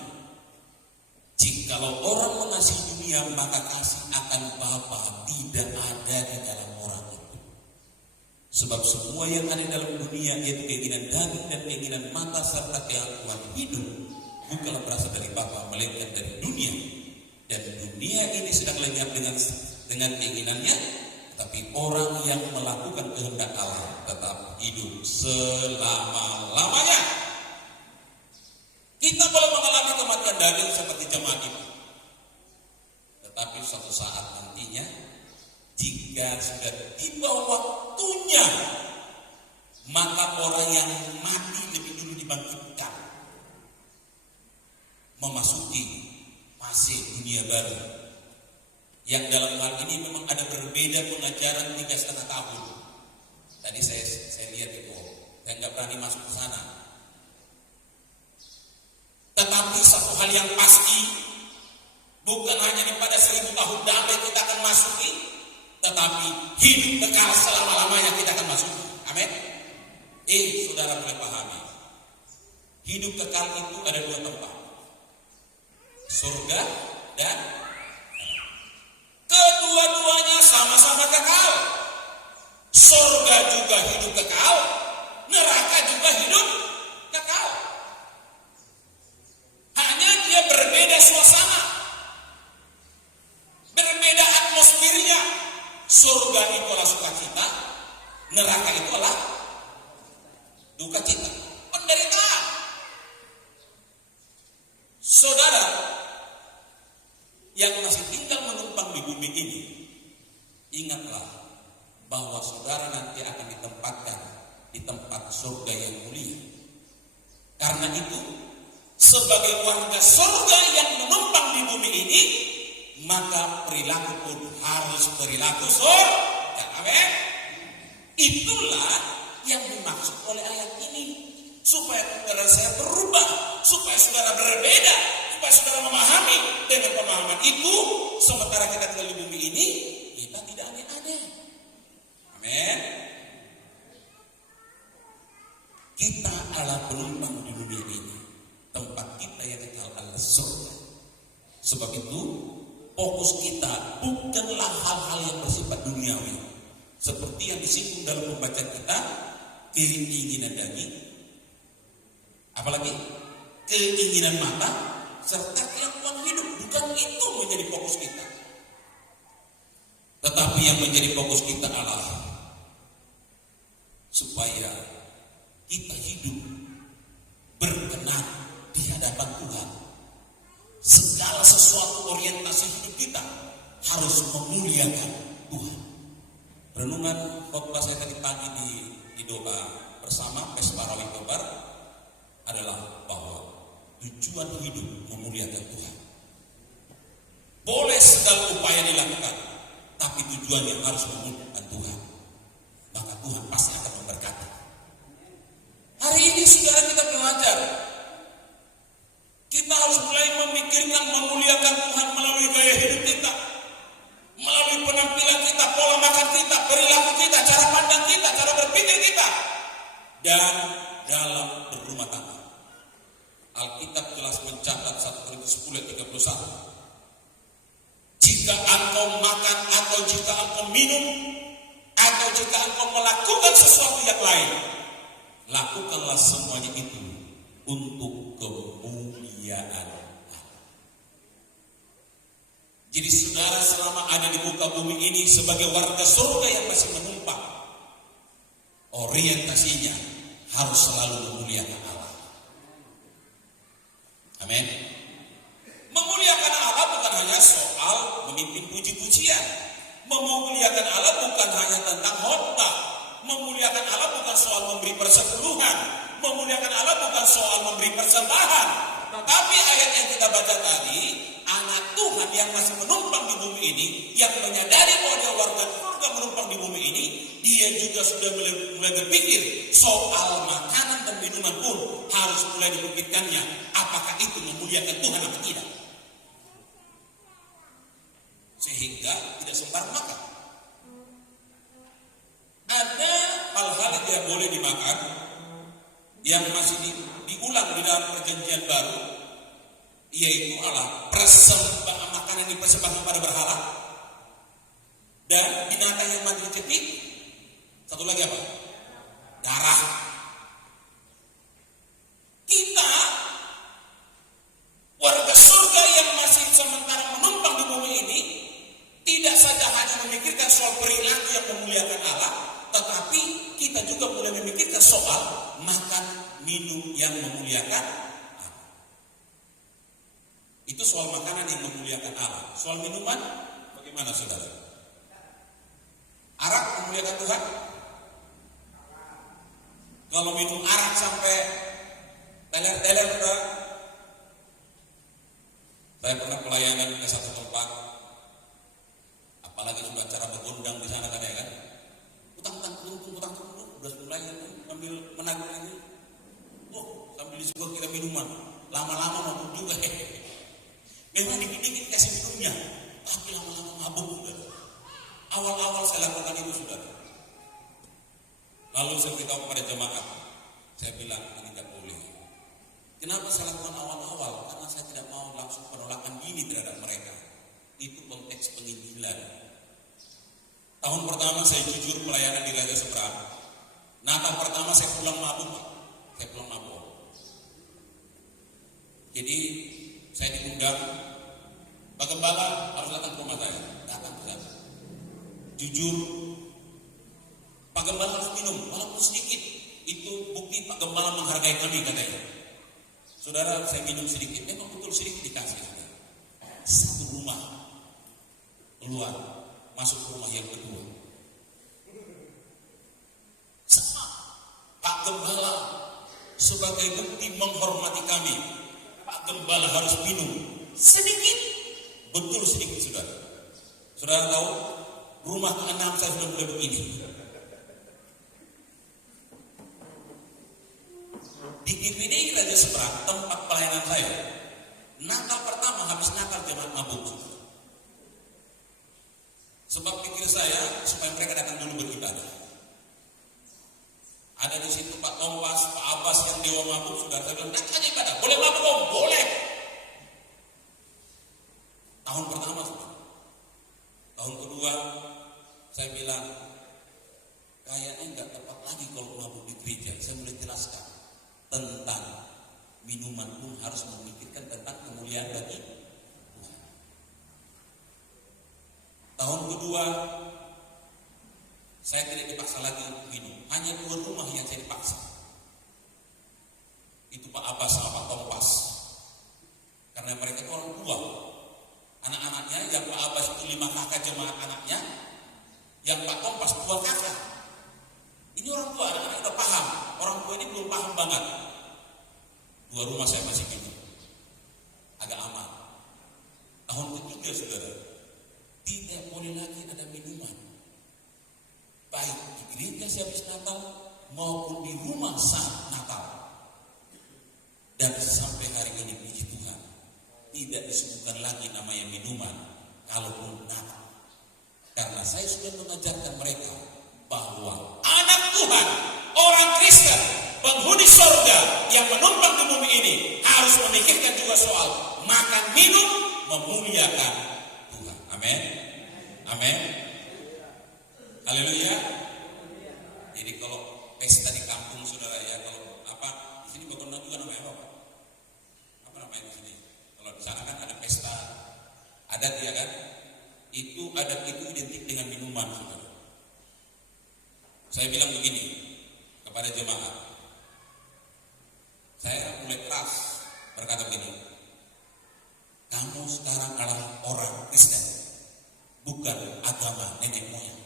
Jikalau orang mengasihi dunia, maka kasih akan Bapa tidak ada di dalam orang itu. Sebab semua yang ada di dalam dunia, yaitu keinginan daging dan keinginan mata serta keangkuhan hidup, bukanlah berasal dari Bapa, melainkan dari dunia. Dan dunia ini sedang lenyap dengan keinginannya, tapi orang yang melakukan kehendak Allah tetap hidup selama-lamanya. Kita boleh mengalami kematian daging seperti jemaat itu, tetapi suatu saat nantinya, jika sudah tiba waktunya, maka orang yang mati lebih dulu dibangkitkan, memasuki fase dunia baru. Yang dalam hal ini memang ada berbeda pengajaran 3,5 tahun. Tadi saya lihat itu, saya nggak berani masuk ke sana. Tetapi satu hal yang pasti, bukan hanya pada 1000 tahun damai kita akan masuki, tetapi hidup kekal selama-lamanya kita akan masuki. Amin. Saudara boleh pahami, hidup kekal itu ada 2 tempat, surga dan kedua-duanya sama-sama kekal. Surga juga hidup kekal, neraka juga hidup kekal. Hanya dia berbeda suasana, berbeda atmosfernya. Surga itu adalah sukacita, neraka itu adalah duka cita, penderitaan. Saudara yang masih tinggal menumpang di bumi ini, ingatlah bahwa saudara nanti akan ditempatkan di tempat surga yang mulia. Karena itu, sebagai warga surga yang menumpang di bumi ini, maka perilaku pun harus perilaku surga. Amin. Itulah yang dimaksud oleh ayat ini, supaya saudara saya berubah, supaya saudara berbeda, supaya saudara memahami. Dengan pemahaman itu, sementara kita tinggal di bumi ini, kita tidak aneh-aneh. Amin. Kita adalah penumpang di dunia ini, tempat kita yang kekal adalah surga. Sebab itu, fokus kita bukanlah hal-hal yang bersifat duniawi, seperti yang disinggung dalam pembacaan kita, keinginan daging, apalagi keinginan mata, serta kelakuan hidup. Bukan itu menjadi fokus kita. Tetapi yang menjadi fokus kita adalah supaya kita hidup berkenan di hadapan Tuhan. Segala sesuatu orientasi hidup kita harus memuliakan Tuhan. Renungan khotbah saya tadi pagi di doa bersama Pesparawi Tobar adalah bahwa tujuan hidup memuliakan Tuhan. Boleh segala upaya dilakukan, tapi tujuannya harus memuliakan Tuhan. Maka Tuhan pasti akan memberkati. Hari ini saudara kita belajar, kita harus mulai memikirkan memuliakan Tuhan melalui gaya hidup kita, melalui penampilan kita, pola makan kita, perilaku kita, cara pandang kita, cara berpikir kita, dan dalam berumah tangga. Alkitab jelas mencatat 1 Korintus 10 ayat 31. Jika engkau makan atau jika engkau minum atau jika engkau melakukan sesuatu yang lain, lakukanlah semuanya itu untuk kemuliaan Allah. Jadi saudara selama ada di muka bumi ini sebagai warga surga yang masih menumpang, orientasinya harus selalu memuliakan Allah. Amin. Memuliakan Allah bukan hanya soal memimpin puji-pujian. Memuliakan Allah bukan hanya tentang khotbah. Memuliakan Allah bukan soal memberi persepuluhan. Memuliakan Allah bukan soal memberi persembahan. Tapi ayat yang kita baca tadi, anak Tuhan yang masih menumpang di bumi ini, yang menyadari bahwa dia warga surga menumpang di bumi ini, dia juga sudah mulai berpikir soal makanan dan minuman pun harus mulai dipikirkannya. Apakah itu memuliakan Tuhan atau tidak? Sehingga tidak sembarang makan. Ada hal-hal yang tidak boleh dimakan yang masih diulang di dalam perjanjian baru, yaitu adalah persembahan makanan yang dipersembahkan pada berhala dan binatang yang mati dicekik. Satu lagi apa? Darah. Kita warga surga yang masih sementara menumpang di bumi ini tidak saja hanya memikirkan soal perilaku yang memuliakan Allah, tetapi kita juga mulai memikirkan soal makan minum yang memuliakan Allah. Itu soal makanan yang memuliakan Allah. Soal minuman, bagaimana saudara? Arak memuliakan Tuhan? Kalau minum arak sampai teler-teler, saudara. Saya pernah pelayanan ke satu tempat, apalagi sudah cara bergondang di sana kan ya kan? Utang udah mulai ambil menagih ini. Oh, sambil disuguh kita minuman, lama-lama mabuk juga. Memang dikit-dikit kasih minumnya, tapi lama-lama mabuk sudah. Awal-awal saya lakukan itu sudah. Lalu saya beritahu kepada jemaat, saya bilang ini tidak boleh. Kenapa saya lakukan awal-awal? Karena saya tidak mau langsung penolakan dini terhadap mereka. Itu konteks penginjilan. Tahun pertama saya jujur pelayanan di Raja Seberang. Natal pertama saya pulang mabuk. Jadi saya diundang, Pak Gembala harus datang ke rumah saya. Datang ke sana. Jujur, Pak Gembala harus minum, walaupun sedikit. Itu bukti Pak Gembala menghargai kami katanya. Saudara, saya minum sedikit, memang betul sedikit dikasih. Satu rumah keluar, masuk ke rumah yang kedua. Sama Pak Gembala sebagai bukti menghormati kami, Pak Gembala harus minum sedikit, betul sedikit saudara. Saudara tahu, rumah ke-6 saya sudah mulai begini. Di GPD Raja Seberang, tempat pelayanan saya, Natal pertama habis Natal jemaat mabuk. Sebab pikir saya supaya mereka datang dulu beribadah. Ada di situ Pak Tompas, Pak Abbas yang dewa mabuk, sudah saya bilang, datang ibadah, boleh mabuk om? Boleh. Tahun pertama, tahun kedua saya bilang, kayaknya nggak tepat lagi kalau mabuk di gereja. Saya mulai jelaskan tentang minuman pun harus memikirkan tentang kemuliaan bagi Tuhan. Tahun kedua saya tidak dipaksa lagi untuk minum. Hanya 2 rumah yang saya dipaksa. Itu Pak Abbas sama Pak Kompas. Karena mereka itu orang tua. Anak-anaknya, yang Pak Abbas itu 5 kakak jemaat anaknya, yang Pak Kompas 2 kakak. Ini orang tua, anak-anak udah paham. Orang tua ini belum paham banget. 2 rumah saya masih minum. Agak aman. Tahun ketiga, saudara, tidak boleh lagi ada minuman. Baik di gereja sehabis Natal maupun di rumah saat Natal. Dan sampai hari ini puji Tuhan, tidak disebutkan lagi namanya minuman kalaupun Natal. Karena saya sudah mengajarkan mereka bahwa anak Tuhan, orang Kristen, penghuni surga yang menumpang di bumi ini harus memikirkan juga soal makan minum memuliakan Tuhan. Amin. Amin. Haleluya. Jadi kalau pesta di kampung saudara ya, kalau apa di sini Bogor juga namanya apa? Apa namanya di sini? Kalau di sana kan ada pesta adat ya kan? Itu adat itu identik dengan minuman saudara. Saya bilang begini kepada jemaat. Saya mulai keras berkata begini. Kamu sekarang adalah orang Kristen, bukan agama nenek moyang.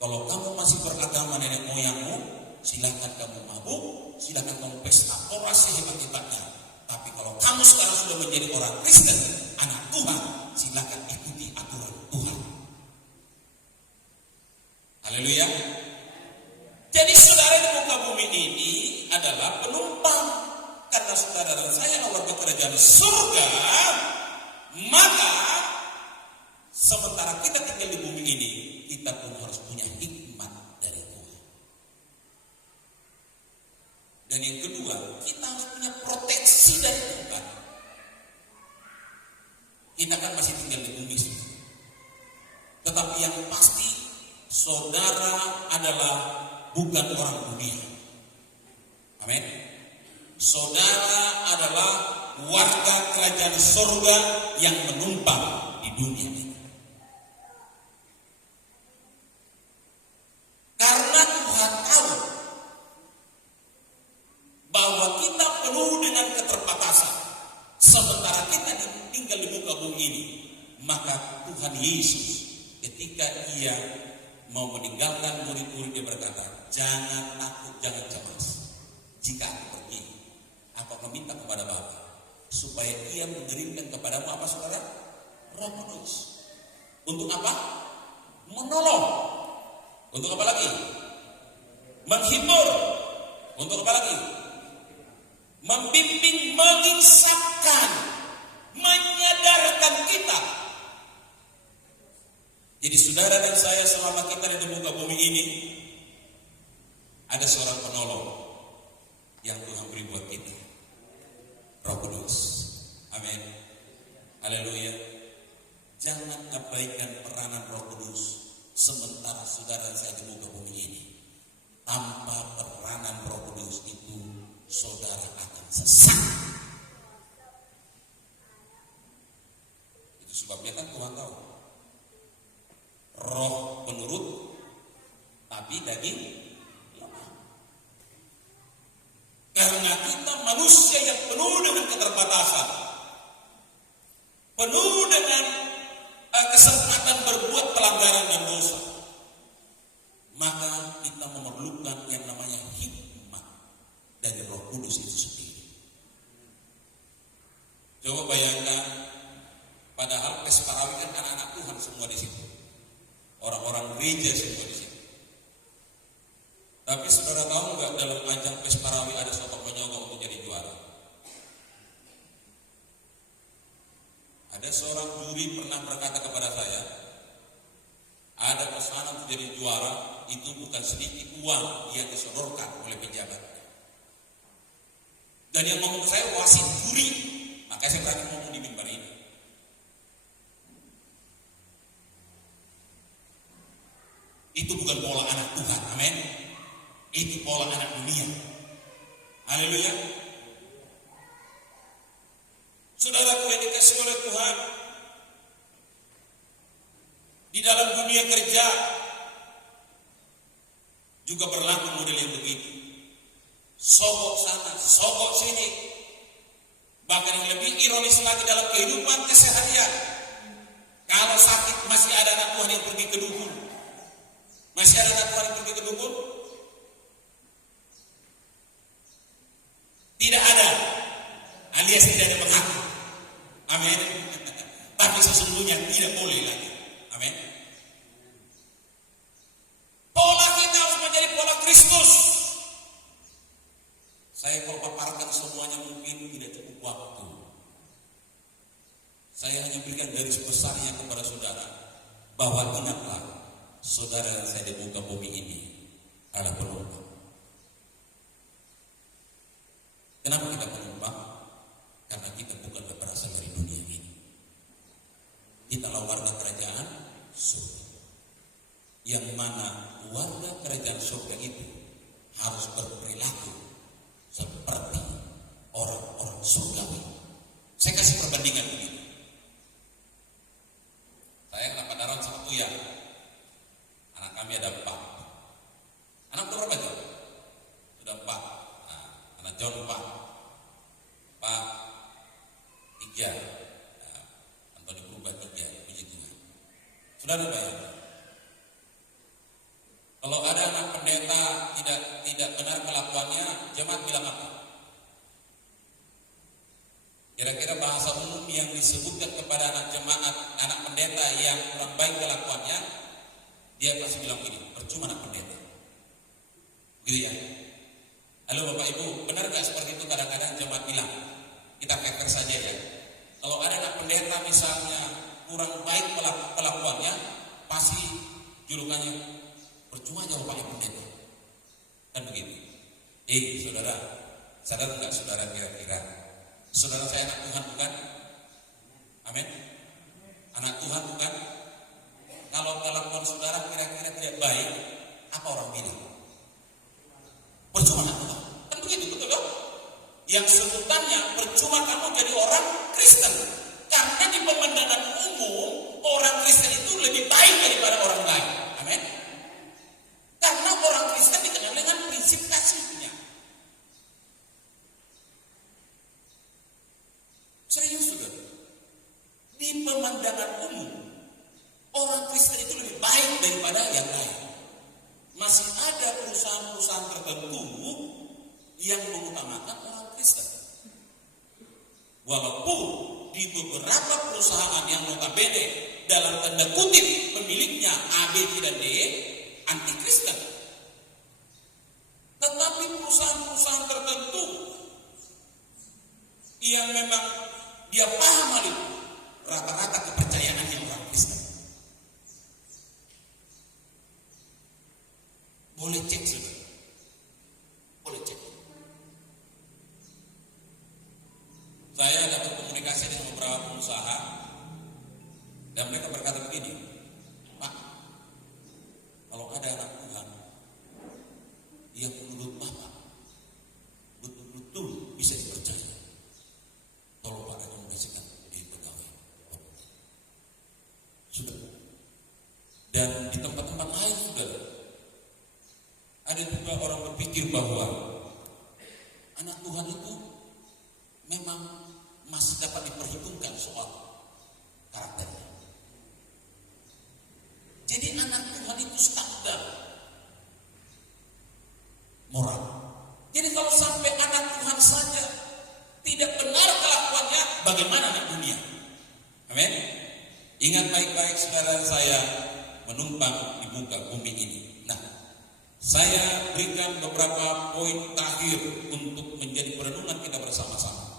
Kalau kamu masih beragama nenek moyangmu, silakan kamu mabuk, silakan kamu pesta pora sehebat-hebatnya. Tapi kalau kamu sekarang sudah menjadi orang Kristen, anak Tuhan, silakan ikuti aturan Tuhan. Haleluya. Jadi saudara di muka bumi ini adalah penumpang. Karena saudara dan saya warga kerajaan surga, maka sementara kita tinggal di bumi ini, kita pun harus punya hikmat dari Tuhan. Dan yang kedua, kita harus punya proteksi dari Tuhan. Kita kan masih tinggal di bumi sih. Tetapi yang pasti, saudara adalah bukan orang dunia. Amin. Saudara adalah warga kerajaan surga yang menumpang di dunia ini. Karena Tuhan tahu bahwa kita penuh dengan keterbatasan. Sementara kita tinggal di muka bumi ini, maka Tuhan Yesus ketika Ia mau meninggalkan murid-murid, Dia berkata, jangan takut, jangan cemas. Jika aku pergi, aku akan minta kepada Bapa supaya Ia mengirimkan kepadamu apa saudara? Roh Kudus. Untuk apa? Menolong. Untuk apa lagi? Menghibur. Untuk apa lagi? Membimbing, menginsapkan, menyadarkan kita. Jadi saudara dan saya selama kita ada di muka bumi ini, ada seorang penolong yang Tuhan beri buat kita, Roh Kudus. Amin. Haleluya. Jangan abaikan peranan Roh Kudus sementara saudara dan saya di muka bumi ini. Tanpa peranan Roh Kudus itu, saudara akan sesat. Itu sebabnya kan Tuhan tahu, roh penurut tapi daging lemah. Karena kita manusia yang penuh dengan keterbatasan, penuh dengan kesempatan berbuat pelanggaran dan dosa, maka kita memerlukan yang namanya hikmat dari Roh Kudus itu sendiri. Coba bayangkan, padahal Pesparawi kan anak-anak Tuhan semua di situ, orang-orang gereja semua di situ. Tapi saudara tahu nggak, dalam ajang Pesparawi ada sosok penyogok untuk jadi juara? Ada seorang juri pernah berkata kepada saya, ada pesanan untuk jadi juara, itu bukan sedikit uang yang disodorkan oleh pejabat. Dan yang ngomong saya wasit juri, makanya saya berani ngomong di mimbar ini. Itu bukan pola anak Tuhan, amin. Itu pola anak dunia. Haleluya. Saudaraku yang dikasihi oleh Tuhan, di dalam dunia kerja juga berlaku model yang begitu. Sogok sana, sogok sini. Bahkan yang lebih ironis lagi dalam kehidupan keseharian, kalau sakit masih ada anak Tuhan yang pergi ke dukun. Masih ada anak Tuhan yang pergi ke dukun? Tidak ada, alias tidak ada mengaku. Amin. Tapi sesungguhnya tidak boleh lagi. Amin. Pola kita harus menjadi pola Kristus. Saya kalau paparkan semuanya mungkin tidak cukup waktu. Saya hanya berikan garis besarnya kepada saudara, bahwa ingatlah, saudara yang saya di muka bumi ini adalah penumpang. Kenapa kita penumpang? Karena kita bukan berasal dari dunia ini. Kita adalah warga kerajaan surga. Yang mana warga kerajaan surga itu harus berperilaku seperti orang-orang surgawi. Saya kasih perbandingan begini. Saya kena padaran sama Tuya. Anak kami ada 4. Anak berapa John? Sudah 4. Nah, anak John 4. Pak 3. Nah, Antoni berubah 3. Puji Tuhan. Saudara bayangkan, kalau ada anak pendeta tidak benar kelakuannya, jemaat bilang apa? Kira-kira bahasa umum yang disebutkan kepada anak jemaat, anak pendeta yang kurang baik kelakuannya, dia pasti bilang begini, percuma anak pendeta. Gitu ya. Halo Bapak Ibu, benar gak seperti itu kadang-kadang jemaat bilang? Kita keker saja ya. Kalau ada anak pendeta misalnya kurang baik kelakuannya, pasti julukannya percuma aja Bapak Ibu pendeta. Kan begitu. Saudara, sadar enggak saudara kira-kira? Saudara saya anak Tuhan bukan? Amin. Anak Tuhan bukan? Kalau kelakuan saudara kira-kira tidak baik, apa orang bilang? Percuma anak Tuhan. Kan begitu, betul dong? Yang sebutannya percuma kamu jadi orang Kristen. Karena di pemandangan umum, orang Kristen itu lebih baik daripada orang lain. Amin. Karena orang Kristen dikenal dengan prinsip kasihnya. Serius juga. Di pemandangan umum, orang Kristen itu lebih baik daripada yang lain. Masih ada perusahaan-perusahaan tertentu yang mengutamakan orang Kristen. Walaupun di beberapa perusahaan yang notabene dalam tanda kutip pemiliknya A, B, C, dan D anti Kristen. Tetapi perusahaan-perusahaan tertentu yang memang dia paham hal itu, rata-rata kepercayaannya orang Kristen. Boleh cek saudara, boleh cek. Saya dapat komunikasi dengan beberapa pengusaha dan mereka berkata begini, Pak, kalau ada anak Tuhan yang menurut Bapak betul-betul bisa dipercaya, tolong Pak rekomendasikan di pegawai. Sudah. Dan di tempat-tempat lain sudah ada juga orang berpikir bahwa anak Tuhan itu memang masih dapat diperhitungkan soal karakternya. Jadi anak Tuhan itu standar moral. Jadi kalau sampai anak Tuhan saja tidak benar kelakuannya, bagaimana anak dunia? Amin. Ingat baik-baik saudara saya menumpang di muka bumi ini. Nah, saya berikan beberapa poin terakhir untuk menjadi perenungan kita bersama-sama.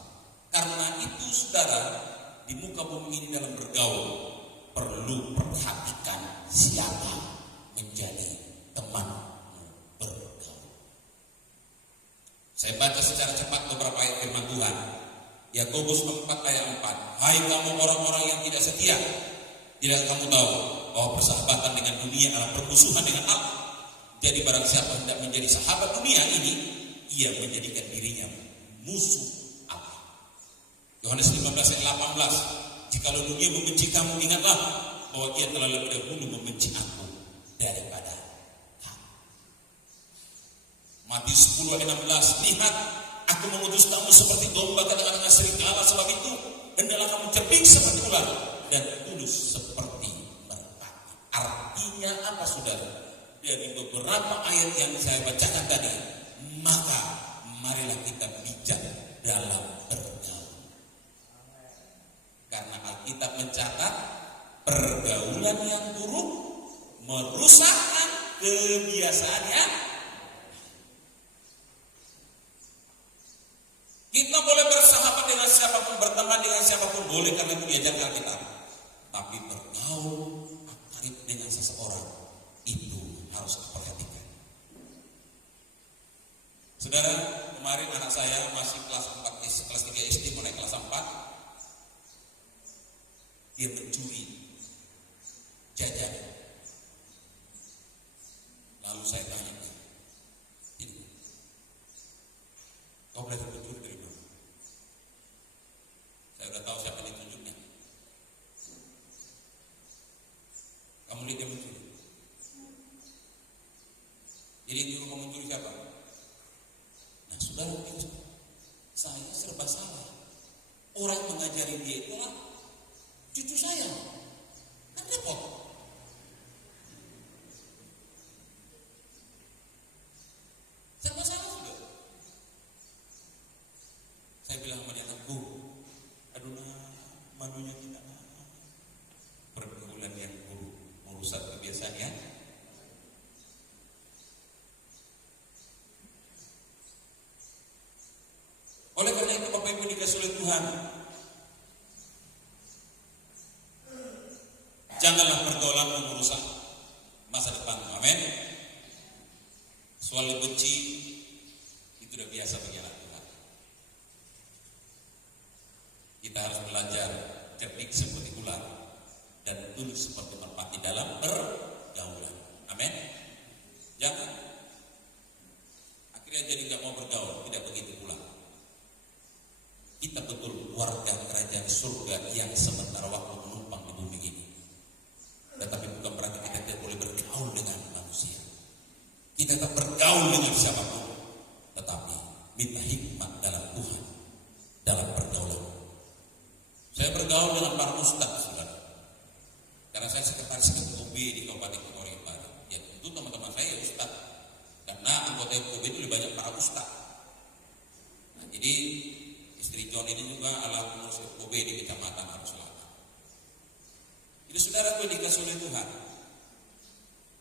Karena itu saudara, di muka bumi ini dalam bergaul perlu perhatikan siapa menjadi temanmu bergaul. Saya baca secara cepat beberapa ayat firman Tuhan. Yakobus 4 ayat 4. Hai kamu orang-orang yang tidak setia, tidak kamu tahu bahwa persahabatan dengan dunia adalah permusuhan dengan Allah. Jadi barang siapa hendak menjadi sahabat dunia ini, ia menjadikan dirinya musuh Allah. Yohanes 15 ayat 18, jikalau dunia membenci kamu, ingatlah bahwa ia telah lebih dahulu membenci aku daripada kamu. Matius 10 ayat 16, lihat aku mengutus kamu seperti domba ke tengah-tengah serigala, sebab itu hendaklah kamu cerdik seperti ular dan tulus seperti merpati. Artinya apa, saudara? Dari beberapa ayat yang saya bacakan tadi, maka marilah kita bijak dalam bergaul. Karena Alkitab mencatat pergaulan yang buruk merusakkan kebiasaannya. Kita boleh bersahabat dengan siapapun, berteman dengan siapapun boleh karena itu diajarkan Alkitab. Tapi bergaul akrab dengan seseorang itu harus diperhatikan. Saudara, kemarin anak saya masih kelas 3 SD mau naik kelas 4. Dia mencuri jajan. Lalu saya tanya dia, ini, kau belajar mencuri dari mana? Saya udah tahu siapa yang tunjuknya. Kamu lihat dia mencuri. Jadi di rumah mencuri siapa? Nah, saudara, saya serba salah. Orang yang mengajari dia itulah cucu saya. Kan repot. Serba salah sudah. Saya bilang sama dia, Bu, aduh manunya kita pergaulan yang buruk merusak kebiasaannya. Oleh karena itu Bapak Ibu dikasih oleh Tuhan, janganlah pergaulanmu merusak masa depanmu. Amin. Soal benci itu sudah biasa bagi anak Tuhan. Kita harus belajar cerdik seperti ular dan tulus seperti merpati dalam pergaulan. Amin. Jangan akhirnya jadi nggak mau bergaul, tidak begitu pula. Kita betul warga kerajaan surga yang sementara waktu menumpang di bumi ini. Tetapi bukan berarti kita tidak boleh bergaul dengan manusia. Kita tetap bergaul dengan siapapun, tetapi minta hikmat dalam Tuhan dalam pergaulan. Saya bergaul dengan para ustaz, saudara. Karena saya sekretaris ketua OB di Kabupaten Kota Barat. Ya tentu teman-teman saya ustaz. Karena anggota OB itu lebih banyak para ustaz. Nah, jadi istri John ini juga adalah pengurus OB di Kecamatan Arus Selatan. Jadi saudara itu dikasih oleh Tuhan.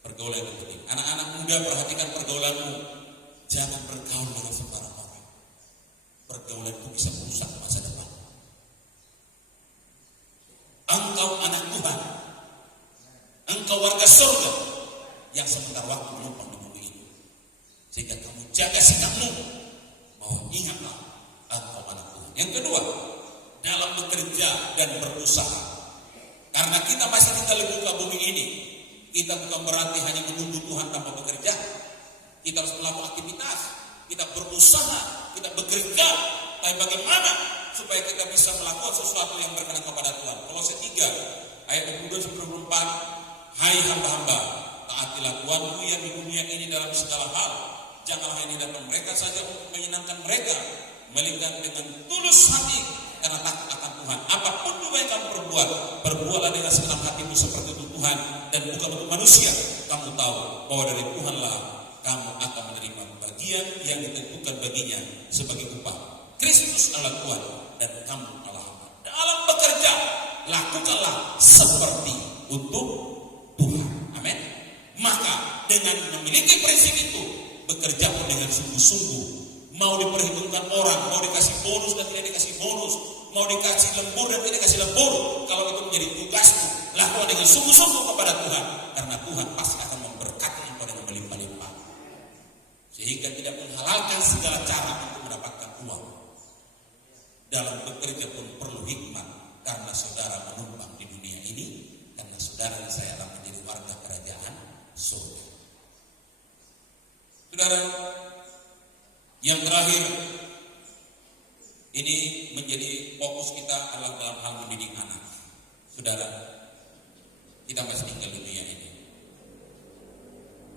Pergaulan itu penting. Anak-anak muda, perhatikan pergaulanmu. Jangan bergaul dengan sembarang orang. Pergaulan itu bisa merusak masa depan. Engkau anak Tuhan. Engkau warga surga yang sebentar waktu menumpang di bumi ini. Sehingga kamu jaga sikapmu bahwa ingatlah engkau anak Tuhan. Yang kedua, dalam bekerja dan berusaha. Karena kita masih tinggal di muka bumi ini, kita bukan berarti hanya menunggu Tuhan tanpa bekerja. Kita harus melakukan aktivitas, kita berusaha, kita bekerja. Tapi bagaimana supaya kita bisa melakukan sesuatu yang berkenan kepada Tuhan? Kolose 3 ayat 22-24, hai hamba-hamba, taatilah Tuhanmu yang di dunia ini dalam segala hal. Janganlah hanya datang mereka saja untuk menyenangkan mereka, melainkan dengan tulus hati karena takut akan Tuhan. Apapun juga yang kamu perbuat, perbuatlah dengan segenap hatimu seperti untuk Tuhan dan bukan untuk manusia. Kamu tahu bahwa dari Tuhanlah kamu akan menerima bagian yang ditentukan baginya sebagai upah. Kristus adalah Tuhan dan kamu adalah hamba. Dalam bekerja, lakukanlah seperti untuk Tuhan. Amin. Maka dengan memiliki prinsip itu, bekerja pun dengan sungguh-sungguh. Mau diperhitungkan orang, mau dikasih bonus dan tidak dikasih bonus, mau dikasih lembur dan tidak dikasih lembur, kalau itu menjadi tugasmu, lakukan dengan sungguh-sungguh kepada Tuhan, karena Tuhan pasti akan memberkati engkau dengan melimpah-limpah, sehingga tidak menghalalkan segala cara untuk mendapatkan uang. Dalam bekerja pun perlu hikmat, karena saudara menumpang di dunia ini, karena saudara dan saya akan menjadi surga. Saudara, yang terakhir ini menjadi fokus kita adalah dalam hal mendidik anak. Saudara, kita masih tinggal di dunia ini.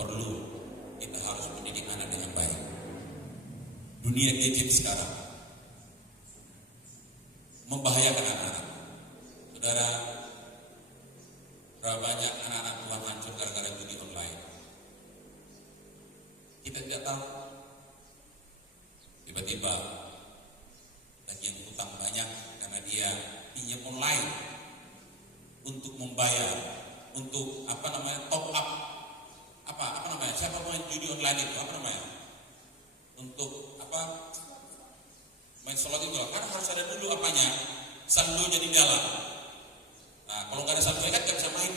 Perlu kita harus mendidik anak dengan baik. Dunia gadget sekarang membahayakan anak-anak. Saudara, berapa banyak anak-anak Tuhan hancur gara-gara judi online. Kita tidak tahu. Tiba-tiba tagihan hutang banyak karena dia pinjam online untuk membayar, untuk top up, siapa main judi online itu untuk main slot itu kan harus ada dulu saldonya di dalam. Nah, kalau nggak ada saldo kan nggak bisa main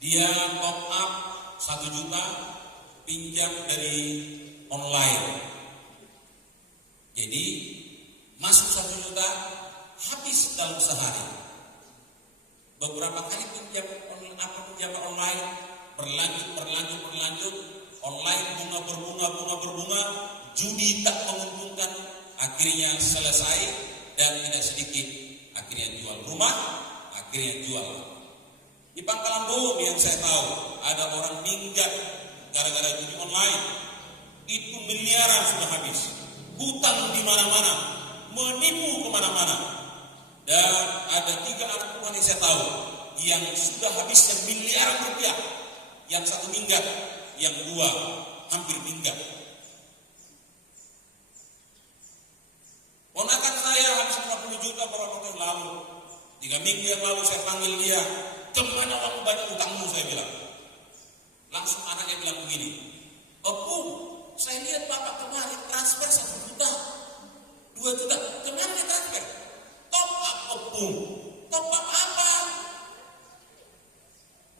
dia top up 1 juta pinjam dari online. Jadi masuk 1 juta habis dalam sehari. Beberapa kali pinjaman online berlanjut online berbunga, judi tak menguntungkan, akhirnya selesai dan tidak sedikit akhirnya jual rumah, akhirnya jual. Di Pangkalan Bom yang saya tahu ada orang minggat gara-gara judi online, itu miliaran sudah habis, hutang di mana-mana, menipu kemana-mana. Dan ada 3 anak Tuhan yang saya tahu yang sudah habisnya miliaran rupiah. Yang 1 minggat, yang 2 hampir minggat. Ponakan saya habis 50 juta beberapa tahun lalu. 3 minggu yang lalu saya panggil dia, "Kemana uang banyak utangmu?" saya bilang. Langsung anaknya bilang begini, "Opung, saya lihat bapak kemarin transfer 1 juta, 2 juta, kemana dia transfer?" "Top up, Opung." "Top up apa?"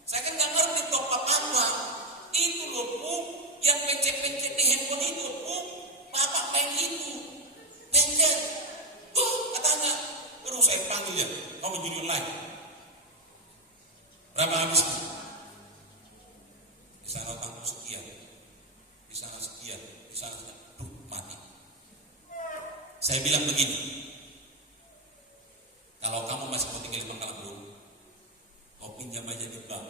Saya kan gak ngerti top up apa. "Itu loh, Opung, yang pencet-pencet di handphone itu, Opung. Bapak main itu, pencet." "Tuh," katanya. Terus saya panggil dia, "Kamu judi online. Berapa habisnya?" "Di sana utangku sekian, di sana sekian, di sana sekian." Duh, mati. Saya bilang begini, kalau kamu masih mau tinggal di Pangkalan Bom, kau pinjam aja di bank,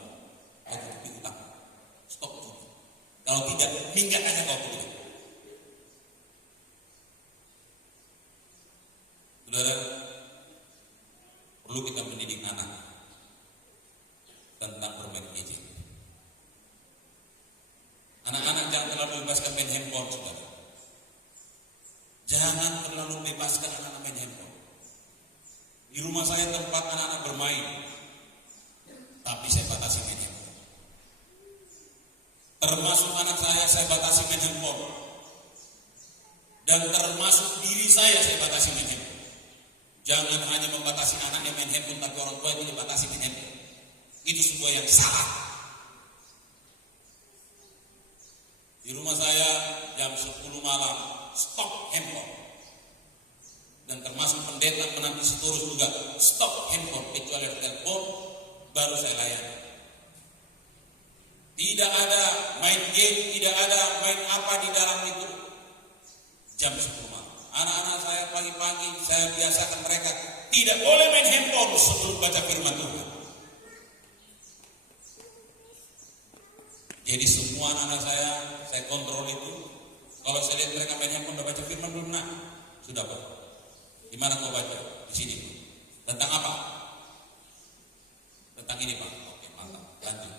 kau tutupi utang, stop judi. Kalau tidak, minggat aja kau tutup. Saudara, perlu kita mendidik anak tentang bermain gadget. Anak-anak jangan terlalu bebaskan main handphone, saudara. Jangan terlalu bebaskan anak-anak main handphone. Di rumah saya tempat anak-anak bermain, tapi saya batasi main handphone. Termasuk anak saya batasi main handphone. Dan termasuk diri saya batasi main handphone. Jangan hanya membatasi anaknya main handphone, tapi orang tua itu dibatasi main handphone. Itu sebuah yang salah. Di rumah saya jam 10 malam stop handphone. Dan termasuk pendeta menanti seterus juga stop handphone, kecuali ada telepon baru saya layani. Tidak ada main game, tidak ada main apa di dalam itu. Jam 10 malam. Anak-anak saya pagi-pagi saya biasakan mereka tidak boleh main handphone sebelum baca firman Tuhan. Jadi semua anak saya kontrol itu. Kalau saya lihat mereka main handphone, udah baca firman belum? Nah, sudah Pak. Di mana kau baca? Di sini. Tentang apa? Tentang ini Pak. Oke, mantap. Lanjut.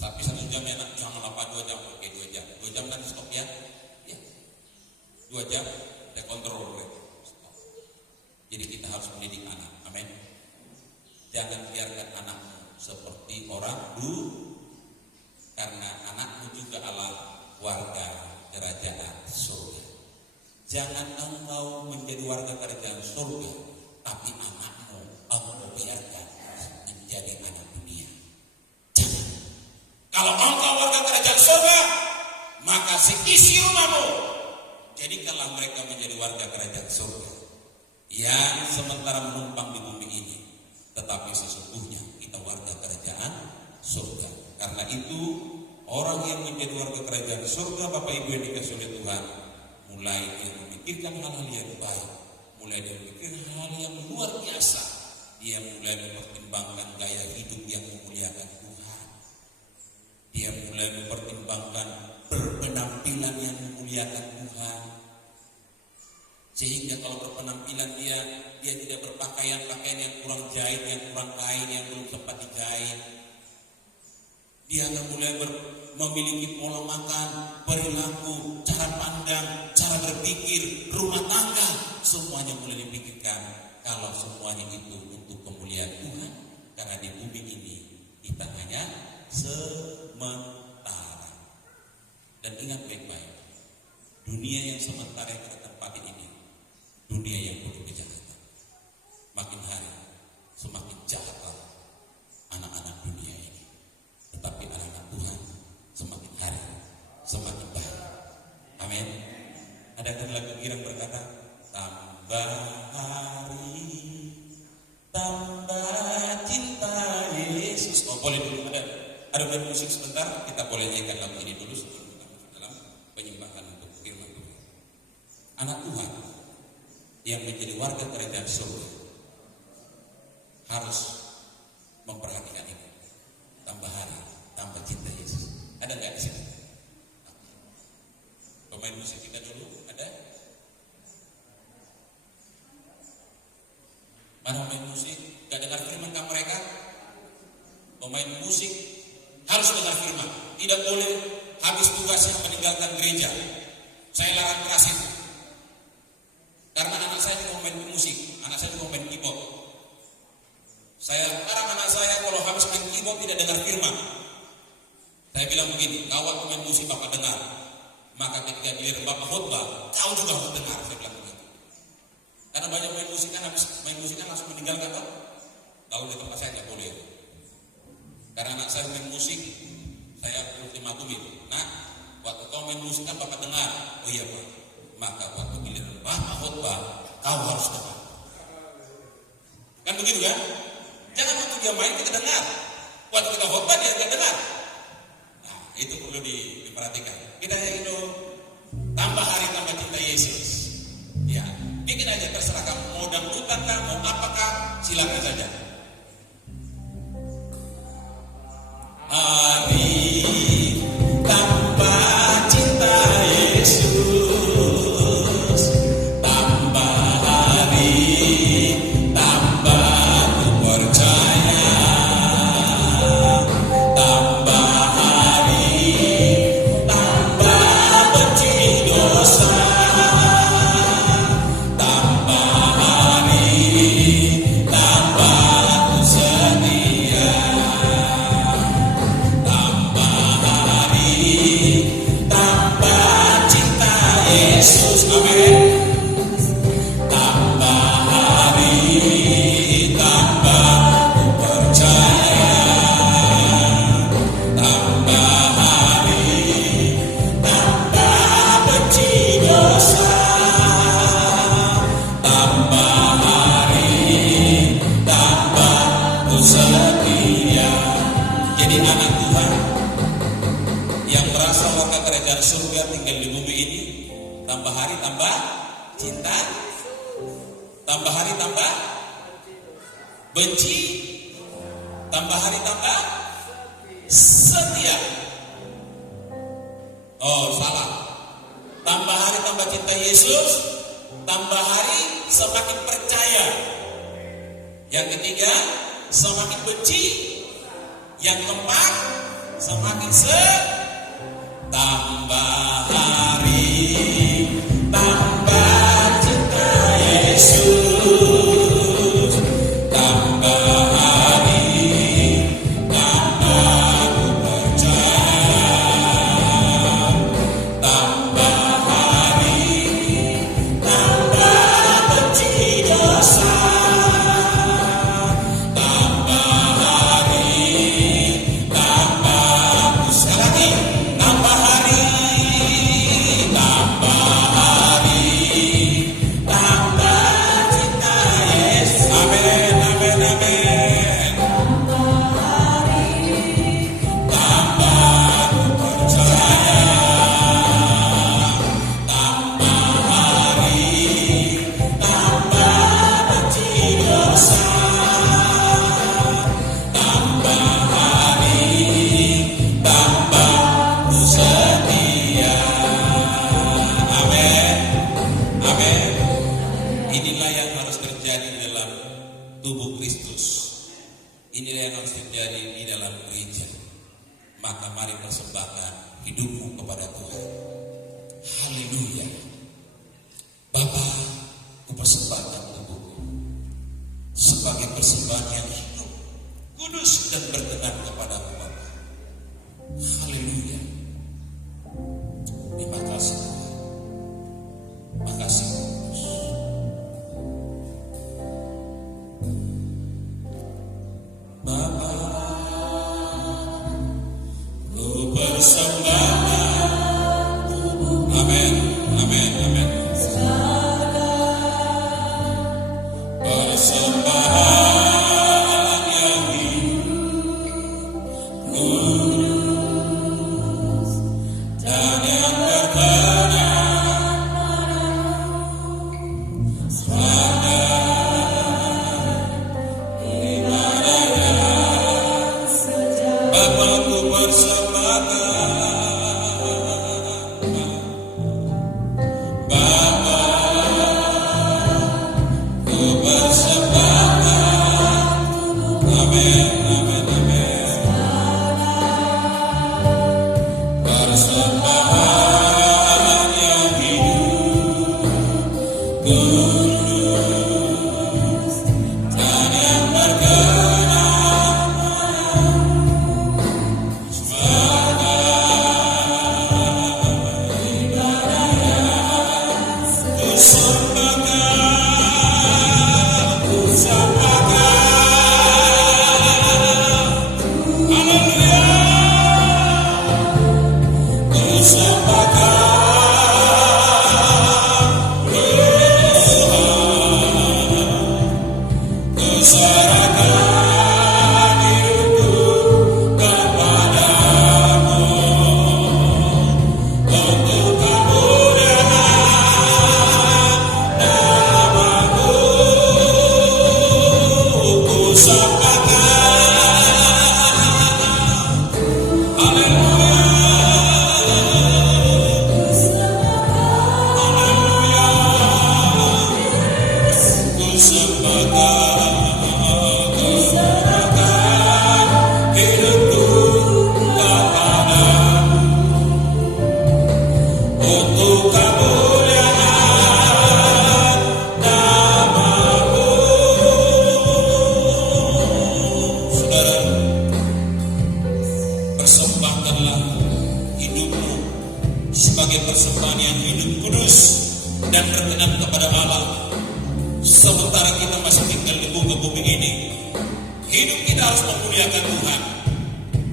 Tapi 1 jam ya nak, jangan lupa 2 jam. Oke, 2 jam. 2 jam nanti stop ya. Ya. 2 jam saya kontrol mereka. Stop. Jadi kita harus mendidik anak. Amin. Jangan biarkan anakmu seperti orang dulu. Karena anakmu juga adalah warga kerajaan surga. Jangan kamu mau menjadi warga kerajaan surga, tapi anakmu engkau biarkan menjadi anak dunia. Jangan. Kalau engkau warga kerajaan surga, maka seisi rumahmu jadikanlah mereka menjadi warga kerajaan surga yang sementara menumpang di bumi ini, tetapi sesungguhnya kita warga kerajaan surga. Karena itu orang yang menjadi warga kerajaan surga, Bapak Ibu yang dikasihi oleh Tuhan, mulai dia memikirkan hal-hal yang baik, mulai dia memikirkan hal-hal yang luar biasa. Dia mulai mempertimbangkan gaya hidup yang memuliakan Tuhan. Dia mulai mempertimbangkan berpenampilan yang memuliakan Tuhan. Sehingga kalau berpenampilan dia tidak berpakaian yang kurang jahit, yang kurang kain, yang belum sempat dijahit. Dia akan mulai memiliki pola makan, perilaku, cara pandang, cara berpikir, rumah tangga, semuanya mulai dipikirkan. Kalau semuanya itu untuk kemuliaan Tuhan, karena di bumi ini kita hanya sementara. Dan ingat baik-baik, dunia yang sementara yang kita tempati ini, dunia yang penuh kejahatan. Makin hari semakin jahatlah anak-anak dunia ini. Tetapi anak-anak Tuhan semakin hari semakin baik. Amin. Ada kan lagu girang berkata, tambah hari tambah cinta Yesus. Oh boleh dulu, ada main musik sebentar. Kita boleh nyanyikan lagu ini dulu sebelum kita masuk dalam penyembahan untuk firman Tuhan. Anak Tuhan yang menjadi warga kerajaan surga harus memperhatikan ini. Tambah hari, tambah cinta Yesus. Ada nggak di sini? Pemain musik kita dulu ada? Mana pemain musik? Gak dengar firman kan mereka? Pemain musik harus dengar firman. Tidak boleh habis tugasnya meninggalkan gereja. Saya larang keras itu. Karena anak saya juga main musik, anak saya juga main keyboard. Saya larang anak saya kalau habis main keyboard tidak dengar firman. Saya bilang begini, kawan main musik Bapak dengar, maka ketika giliran Bapak khotbah, kau juga harus dengar. Saya bilang begitu. Karena banyak main musik kan habis main musik kan langsung meninggalkan kan? Kalau di tempat saya tidak boleh. Karena anak saya main musik, saya ultimatum itu. Nah, waktu kau main musik kan Bapak dengar. Oh iya Pak. Maka waktu giliran Bapak khotbah, kau harus dengar. Kan begitu kan? Jangan waktu dia main kita dengar. Waktu kita khotbah dia tidak dengar. Nah, itu perlu diperhatikan. Kita itu tambah hari tambah cinta Yesus. Ya, bikin aja terserah kamu mau dangdutan kah, mau apakah, silakan saja. Hari tambah cinta Yesus, tambah hari tambah ku percaya, tambah hari tambah benci dosa, tambah hari tambah ku setia, tambah hari tambah cinta Yesus. Amin. Tambah hari tambah ku percaya, tambah hari tambah benci dosa, tambah hari tambah ku setia. Jadi anak Tuhan yang merasa warga kerajaan surga tinggal di bumi ini, tambah hari tambah cinta, tambah hari tambah benci, tambah hari tambah setia. Oh salah. Tambah hari tambah cinta Yesus, tambah hari semakin percaya. Yang ketiga semakin benci. Yang keempat semakin tambah hari tambah cinta Yesus, tambah hari tambah ku percaya, tambah hari tambah benci dosa, tambah hari tambah ku sekali lagi, tambah hari hidupmu kepada Tuhan. Haleluya. Bapa, kupersembahkan tubuhku sebagai persembahan yang hidup, kudus dan berkenan kepadamu Bapa. Haleluya. Terima kasih Tuhan. Makasih Kudus. Bapa, ku persembahkan. Amin, amin, amin. Persembahan yang hidup, kudus dan yang berkenan padamu. Bapa, ku persembahkan. Bapa, ku persembahkan. Amin, amin, amin. Persembahan yang hidup, kudus dan yang berkenan ku sembahkan, ku sembahkan. Haleluya. Ku sembahkan Tuhan, ku serahkan hidupku kepadamu untuk kemuliaan namamu. Ku sembahkan. Haleluya. Ku serahkan hidupku kepadamu untuk kemuliaan namamu. Saudara, persembahkanlah hidupmu sebagai persembahan yang hidup, kudus dan berkenan kepada Allah. Sementara kita masih tinggal di muka bumi ini, hidup kita harus memuliakan Tuhan.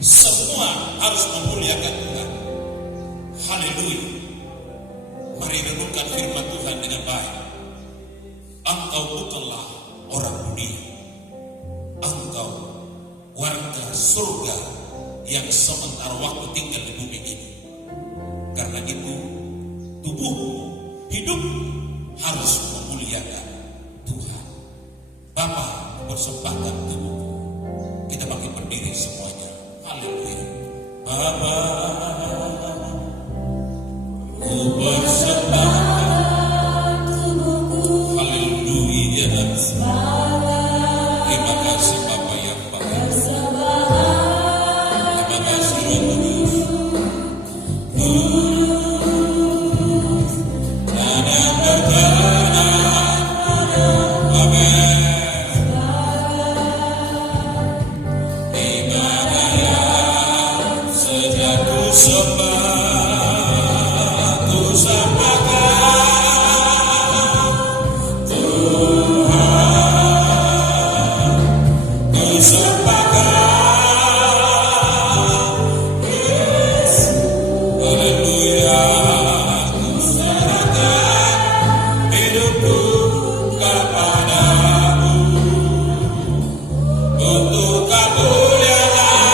Semua harus memuliakan Tuhan. Haleluya. Mari renungkan firman Tuhan dengan baik. Engkau bukanlah orang dunia. Engkau warga surga yang sementara waktu tinggal di bumi ini. Karena itu tubuhmu, hidup harus memuliakan Tuhan. Bapa, persembahkan tubuhku. Kita bangkit berdiri semuanya. Haleluya. Bapa, ku persembahkan tubuhku. Haleluya. Terima kasih Bapa yang baik. Terima kasih Roh Kudus. Kudus dan yang berkenan. Amin. Ibadah yang sejak ku sembah, ku sembahkan Tuhan, ku sembahkan Yesus. Haleluya. Ku serahkan hidupku kepadamu untuk kemuliaan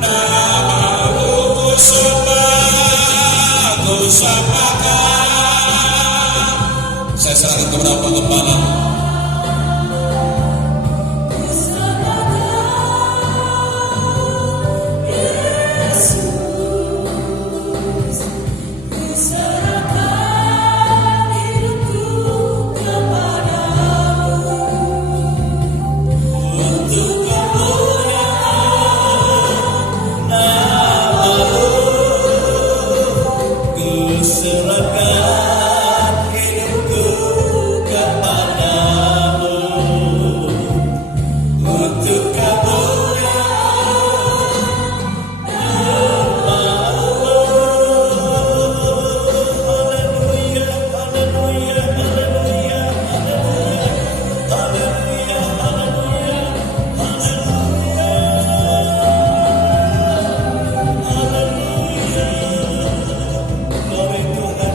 namamu. Ku sembah, ku sembahkan. Saya serahkan kepada penggembala. Untuk kemuliaan namamu. serahkan hidupku kepadamu untuk kemuliaan nama-Mu. Haleluya, haleluya, haleluya, haleluya, haleluya, haleluya, Glory Tuhan.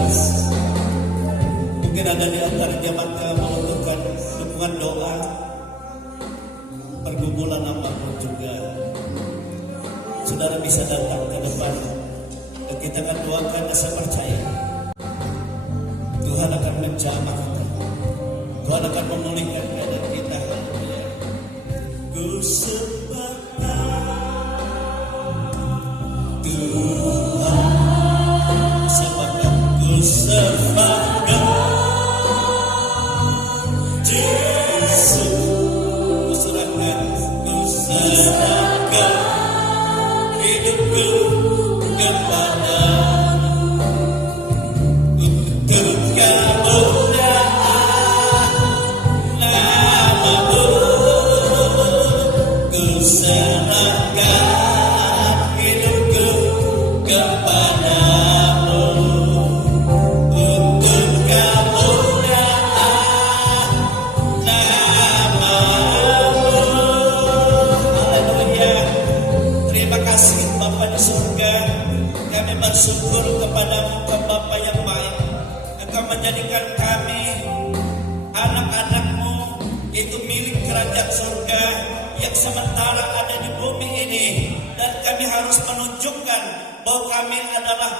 Mungkin ada di antara jemaat yang membutuhkan dukungan doa, pergumulan apapun juga, saudara bisa datang ke depan dan kita akan doakan dan saya percaya Tuhan akan menjamah kita. Tuhan akan memulihkan keadaan kita. Haleluya. Ku sembah Tuhan, sembahkan, ku sembahkan Yesus, ku serahkan hidupku kepadamu untuk kemuliaan nama-Mu. Ku serahkan hidupku kepadamu untuk kemuliaan nama-Mu. Haleluya. Terima kasih Bapa di surga. Kami bersyukur kepadamu, Bapa yang baik. Engkau menjadikan kami anak-anak-Mu itu milik kerajaan surga yang sementara ada di bumi ini, dan kami harus menunjukkan bahwa kami adalah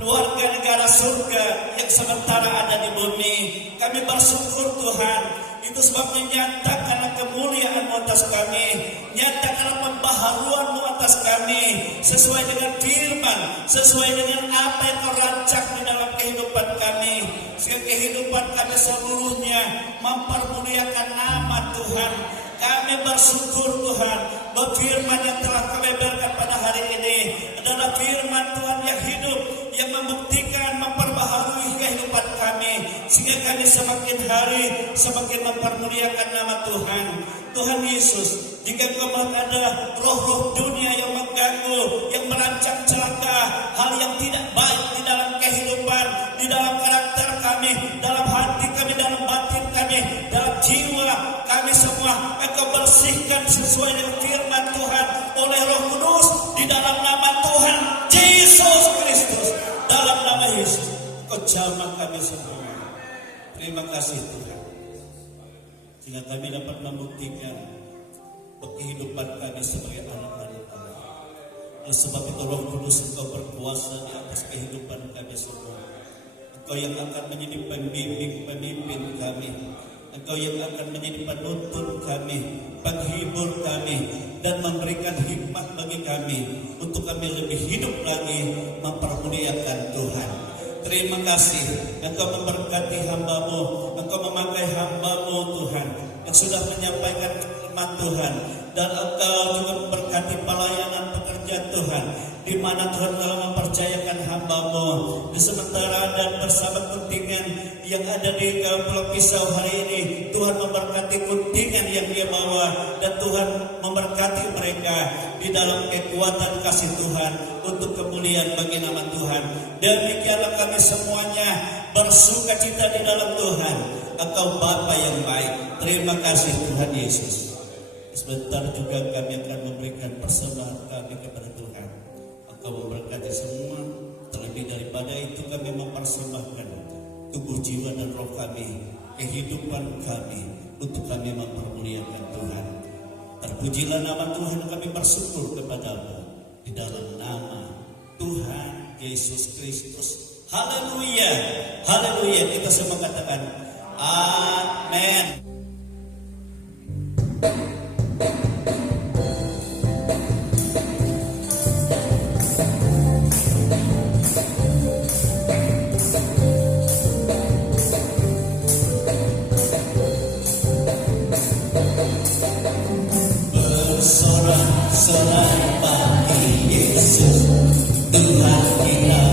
warga negara surga yang sementara ada di bumi. Kami bersyukur Tuhan, itu sebabnya nyatakanlah kemuliaan-Mu atas kami, nyatakanlah pembaharuan-Mu atas kami, sesuai dengan firman, sesuai dengan apa yang Kau rancang di dalam kehidupan kami, sehingga kehidupan kami seluruhnya mempermuliakan nama Tuhan. Kami bersyukur Tuhan bahwa firman yang telah kami berikan pada hari ini adalah firman Tuhan yang hidup, yang membuktikan, memperbaharui kehidupan kami, sehingga kami semakin hari semakin mempermuliakan nama Tuhan. Tuhan Yesus, jika Kau melihat ada roh-roh dunia yang mengganggu, yang merancang celaka, hal yang tidak baik di dalam kehidupan, di dalam karakter kami, dalam hati kami, dalam batin kami, dalam jiwa kami semua, Engkau bersihkan sesuai dengan firman Tuhan oleh Roh Kudus di dalam nama Tuhan Yesus Kristus. Dalam nama Yesus, Kau jamah kami semua. Terima kasih Tuhan, sehingga kami dapat membuktikan kehidupan kami sebagai anak-anak Allah. Oleh sebab itu Roh Kudus, Engkau berkuasa di atas kehidupan kami semua. Engkau yang akan menjadi pemimpin kami. Engkau yang akan menjadi penuntun kami, penghibur kami, dan memberikan hikmat bagi kami untuk kami lebih hidup lagi mempermuliakan Tuhan. Terima kasih Engkau memberkati hamba-Mu, Engkau memakai hamba-Mu Tuhan yang sudah menyampaikan firman Tuhan, dan Engkau juga memberkati pelayanan pekerjaan Tuhan, di mana Tuhan telah mempercayakan hamba-Mu di sementara dan bersama kontingen yang ada di Pulau Pisau hari ini. Tuhan memberkati kontingen yang dia bawa, dan Tuhan memberkati mereka di dalam kekuatan kasih Tuhan untuk kemuliaan bagi nama Tuhan. Demikianlah kami semuanya bersuka cita di dalam Tuhan. Engkau Bapa yang baik. Terima kasih Tuhan Yesus. Sebentar juga kami akan memberikan persembahan kami kepada Tuhan. Engkau memberkati semua. Terlebih daripada itu kami mempersembahkan tubuh, jiwa, dan roh kami, kehidupan kami, untuk kami mempermuliakan Tuhan. Terpujilah nama Tuhan, kami bersyukur kepada-Mu di dalam nama Tuhan Yesus Kristus. Haleluya, haleluya. Kita semua katakan amin. Bersorak-sorai bagi Yesus Tuhan kita.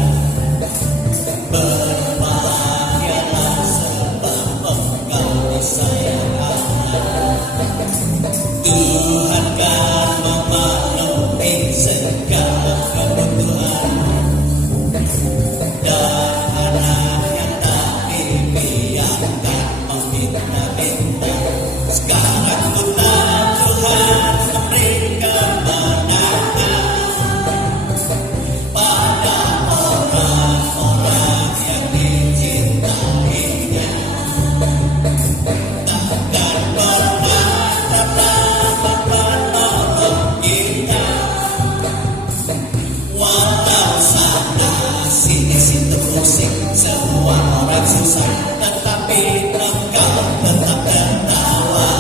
susah, tetapi Engkau tetap tertawa.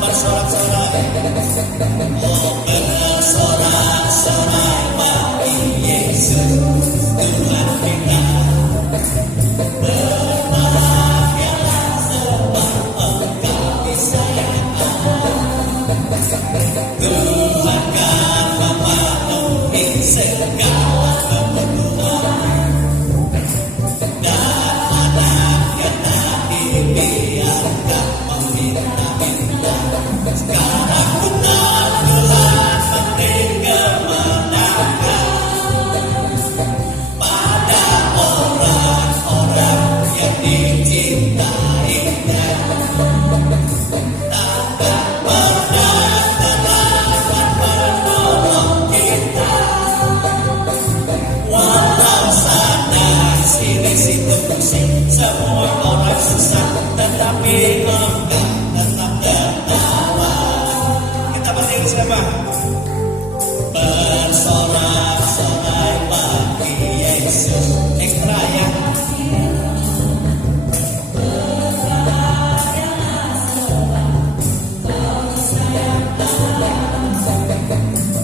Bersorak-sorai, oh bersorak-sorai bagi Yesus Tuhan kita. Berbahagialah sebab Engkau disayang. Tuhan kan memenuhi segala kebutuhan, dan anaknya tak dibiarkan meminta-minta. Sekarang ku tahu Tuhan memberi kemenangan pada orang-orang yang dicintainya. Takkan pernah terlambat menolong kita, walau sana sini situ pusing, semua orang susah, tetapi Engkau tetap tertawa. Kita berdiri sama. Bersorak-sorai bagi Yesus. Ekstra ya.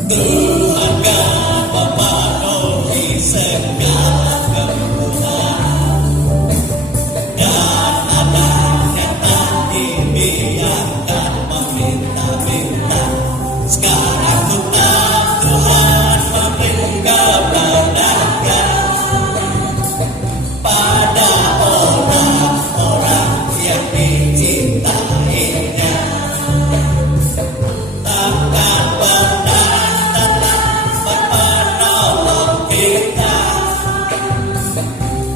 Tuhan kan memenuhi segala kebutuhan, dan anaknya tak dibiarkan meminta-minta. Sekarang ku tahu Tuhan memberi kemenangan pada orang-orang yang dicintainya. Takkan pernah terlambat menolong kita,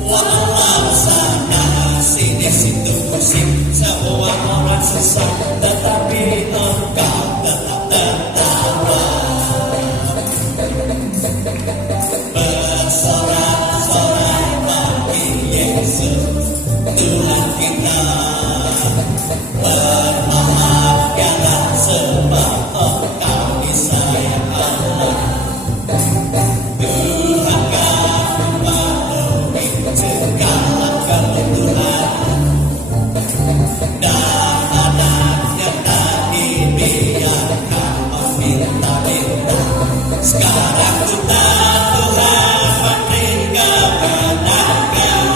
walau sana sini situ pusing, semua orang susah, tetapi Engkau tetap tertawa. Bersorak-sorai bagi Yesus Tuhan kita. Berbahagialah sebab Engkau disayang Allah. Tuhan kan memenuhi segala kebutuhan, dan anaknya tak dibiarkan meminta-minta. Sekarang ku tahu Tuhan memberi kemenangan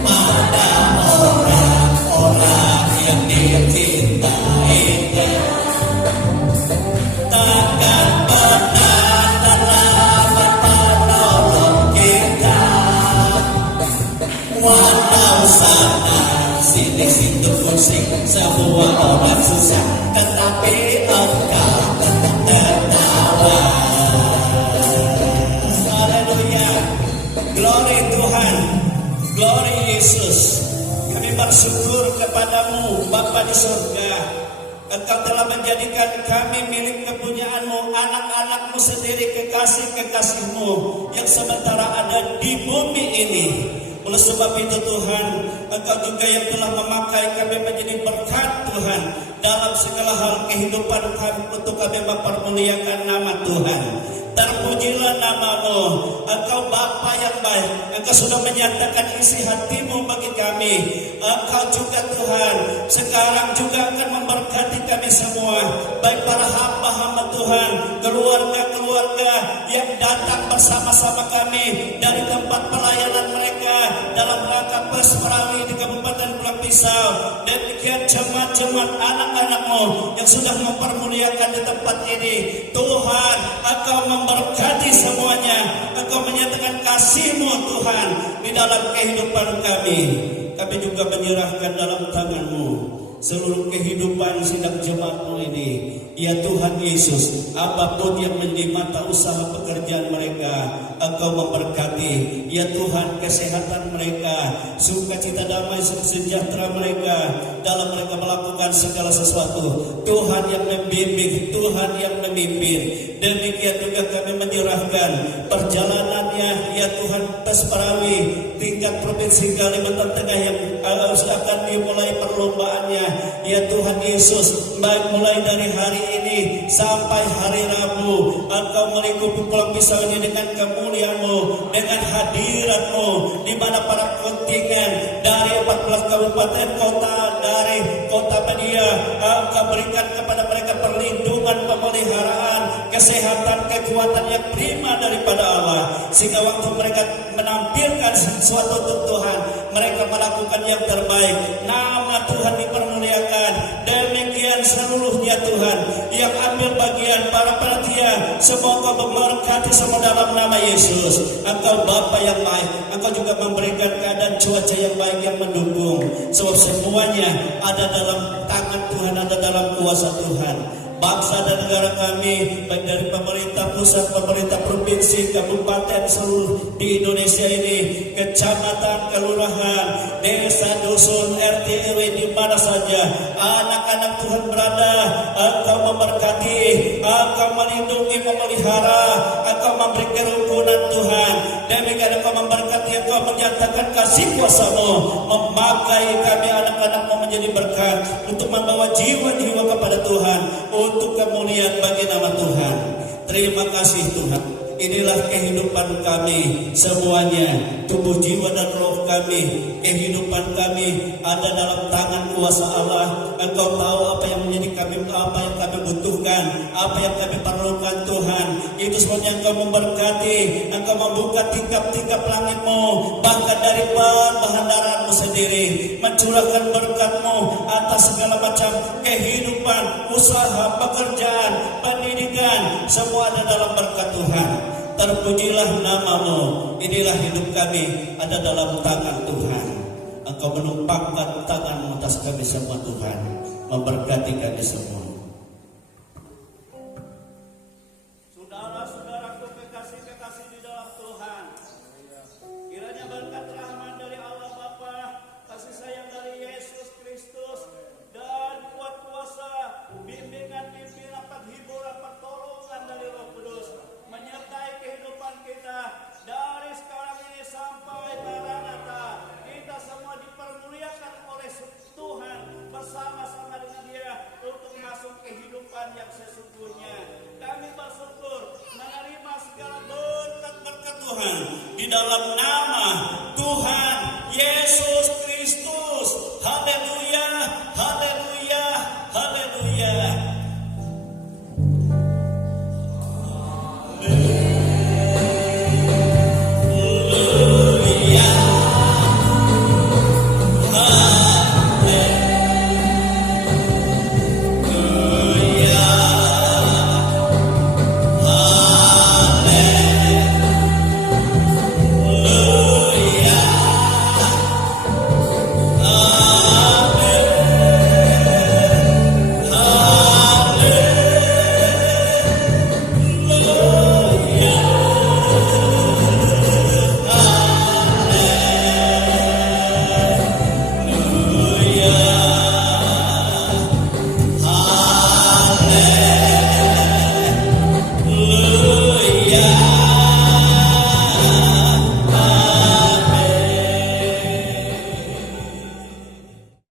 pada orang-orang yang dicintainya. Takkan pernah terlambat menolong kita, walau sana sini situ pusing, semua orang susah, tetapi Engkau tetap tertawa. Haleluya. Glory Tuhan, glory Yesus. Kami bersyukur kepadamu Bapa di surga. Engkau telah menjadikan kami milik kepunyaan-Mu, anak-anak-Mu sendiri, kekasih-kekasih-Mu yang sementara ada di bumi ini. Oleh sebab itu Tuhan, Engkau juga yang telah memakai kami menjadi berkat Tuhan dalam segala hal kehidupan kami, untuk kami mempermuliakan nama Tuhan. Terpujilah nama-Mu, Engkau Bapa yang baik. Engkau sudah menyatakan isi hati-Mu bagi kami. Engkau juga Tuhan sekarang juga akan memberkati kami semua, baik para hamba-hamba Tuhan, keluarga-keluarga yang datang bersama-sama kami dari tempat pelayanan mereka dalam rangka Pesmerawi di Kabupaten Pulang Pisau, dan demikian jemaat-jemaat anak-anak-Mu yang sudah mempermuliakan di tempat ini. Tuhan, Engkau memberkati semuanya. Engkau menyatakan kasih-Mu Tuhan di dalam kehidupan kami. Kami juga menyerahkan dalam tangan-Mu seluruh kehidupan sidang jemaat-Mu ini. Ya Tuhan Yesus, apapun yang menjadi mata usaha pekerjaan mereka, Engkau memberkati. Ya Tuhan, kesehatan mereka, sukacita damai sejahtera mereka dalam mereka melakukan segala sesuatu. Tuhan yang membimbing, Tuhan yang memimpin. Demikian juga kami menyerahkan perjalanan nantinya ya Tuhan Pesparawi tingkat provinsi Kalimantan Tengah yang akan dimulai perlombaannya ya Tuhan Yesus, baik mulai dari hari ini sampai hari Rabu, Engkau melingkupi pulang pisau ini dengan kemuliaan-Mu, dengan hadirat-Mu, di mana para kontingen dari 14 kabupaten kota dari kota Media Engkau berikan kepada mereka perlindungan, pemeliharaan, kesehatan, kekuatan yang prima daripada Allah, sehingga waktu mereka menampilkan sesuatu untuk Tuhan, mereka melakukan yang terbaik. Nama Tuhan dipermuliakan. Demikian seluruhnya Tuhan yang ambil bagian para panitia, semoga memberkati semua dalam nama Yesus. Engkau Bapa yang baik, Engkau juga memberikan keadaan cuaca yang baik yang mendukung, sebab semuanya ada dalam tangan Tuhan, ada dalam kuasa Tuhan. Bangsa dan negara kami, baik dari pemerintah pusat, pemerintah provinsi, kabupaten, seluruh di Indonesia ini, kecamatan, kelurahan, desa, dusun, RT, RW, di mana saja anak-anak Tuhan berada, Engkau memberkati, Engkau melindungi, memelihara, Engkau memberi kerukunan Tuhan. Demikian Engkau memberkati, Engkau menyatakan kasih kuasa-Mu, memakai kami anak-anak-Mu menjadi berkat untuk membawa jiwa-jiwa kepada Tuhan, untuk kemuliaan bagi nama Tuhan. Terima kasih Tuhan. Inilah kehidupan kami semuanya, tubuh, jiwa dan roh kami, kehidupan kami ada dalam tangan kuasa Allah. Engkau tahu apa yang menjadi kami, apa yang kami butuhkan, apa yang kami perlukan Tuhan. Itu semuanya Engkau memberkati, Engkau membuka tingkap-tingkap langit-Mu, bahkan dari perbahandaran-Mu sendiri, mencurahkan berkat-Mu atas segala macam kehidupan, usaha, pekerjaan, pendidikan, semua ada dalam berkat Tuhan. Terpujilah nama-Mu. Inilah hidup kami ada dalam tangan Tuhan. Engkau menumpangkan tangan-Mu atas kami semua Tuhan, memberkati kami semua. Saudara-saudaraku kekasih-kekasih di dalam Tuhan, kiranya berkat rahmat dari Allah Bapa, kasih sayang dari Yesus Kristus, dan kuat kuasa bimbingan pimpinan, penghiburan, pertolongan dari Roh Kudus menyertai kehidupan kita dari sekarang ini sampai Maranatha. Kita semua dipermuliakan oleh Tuhan bersama-sama dengan Dia untuk masuk kehidupan yang sesungguhnya. Kami bersyukur menerima segala berkat-berkat Tuhan di dalam nama Tuhan Yesus Kristus. Haleluya.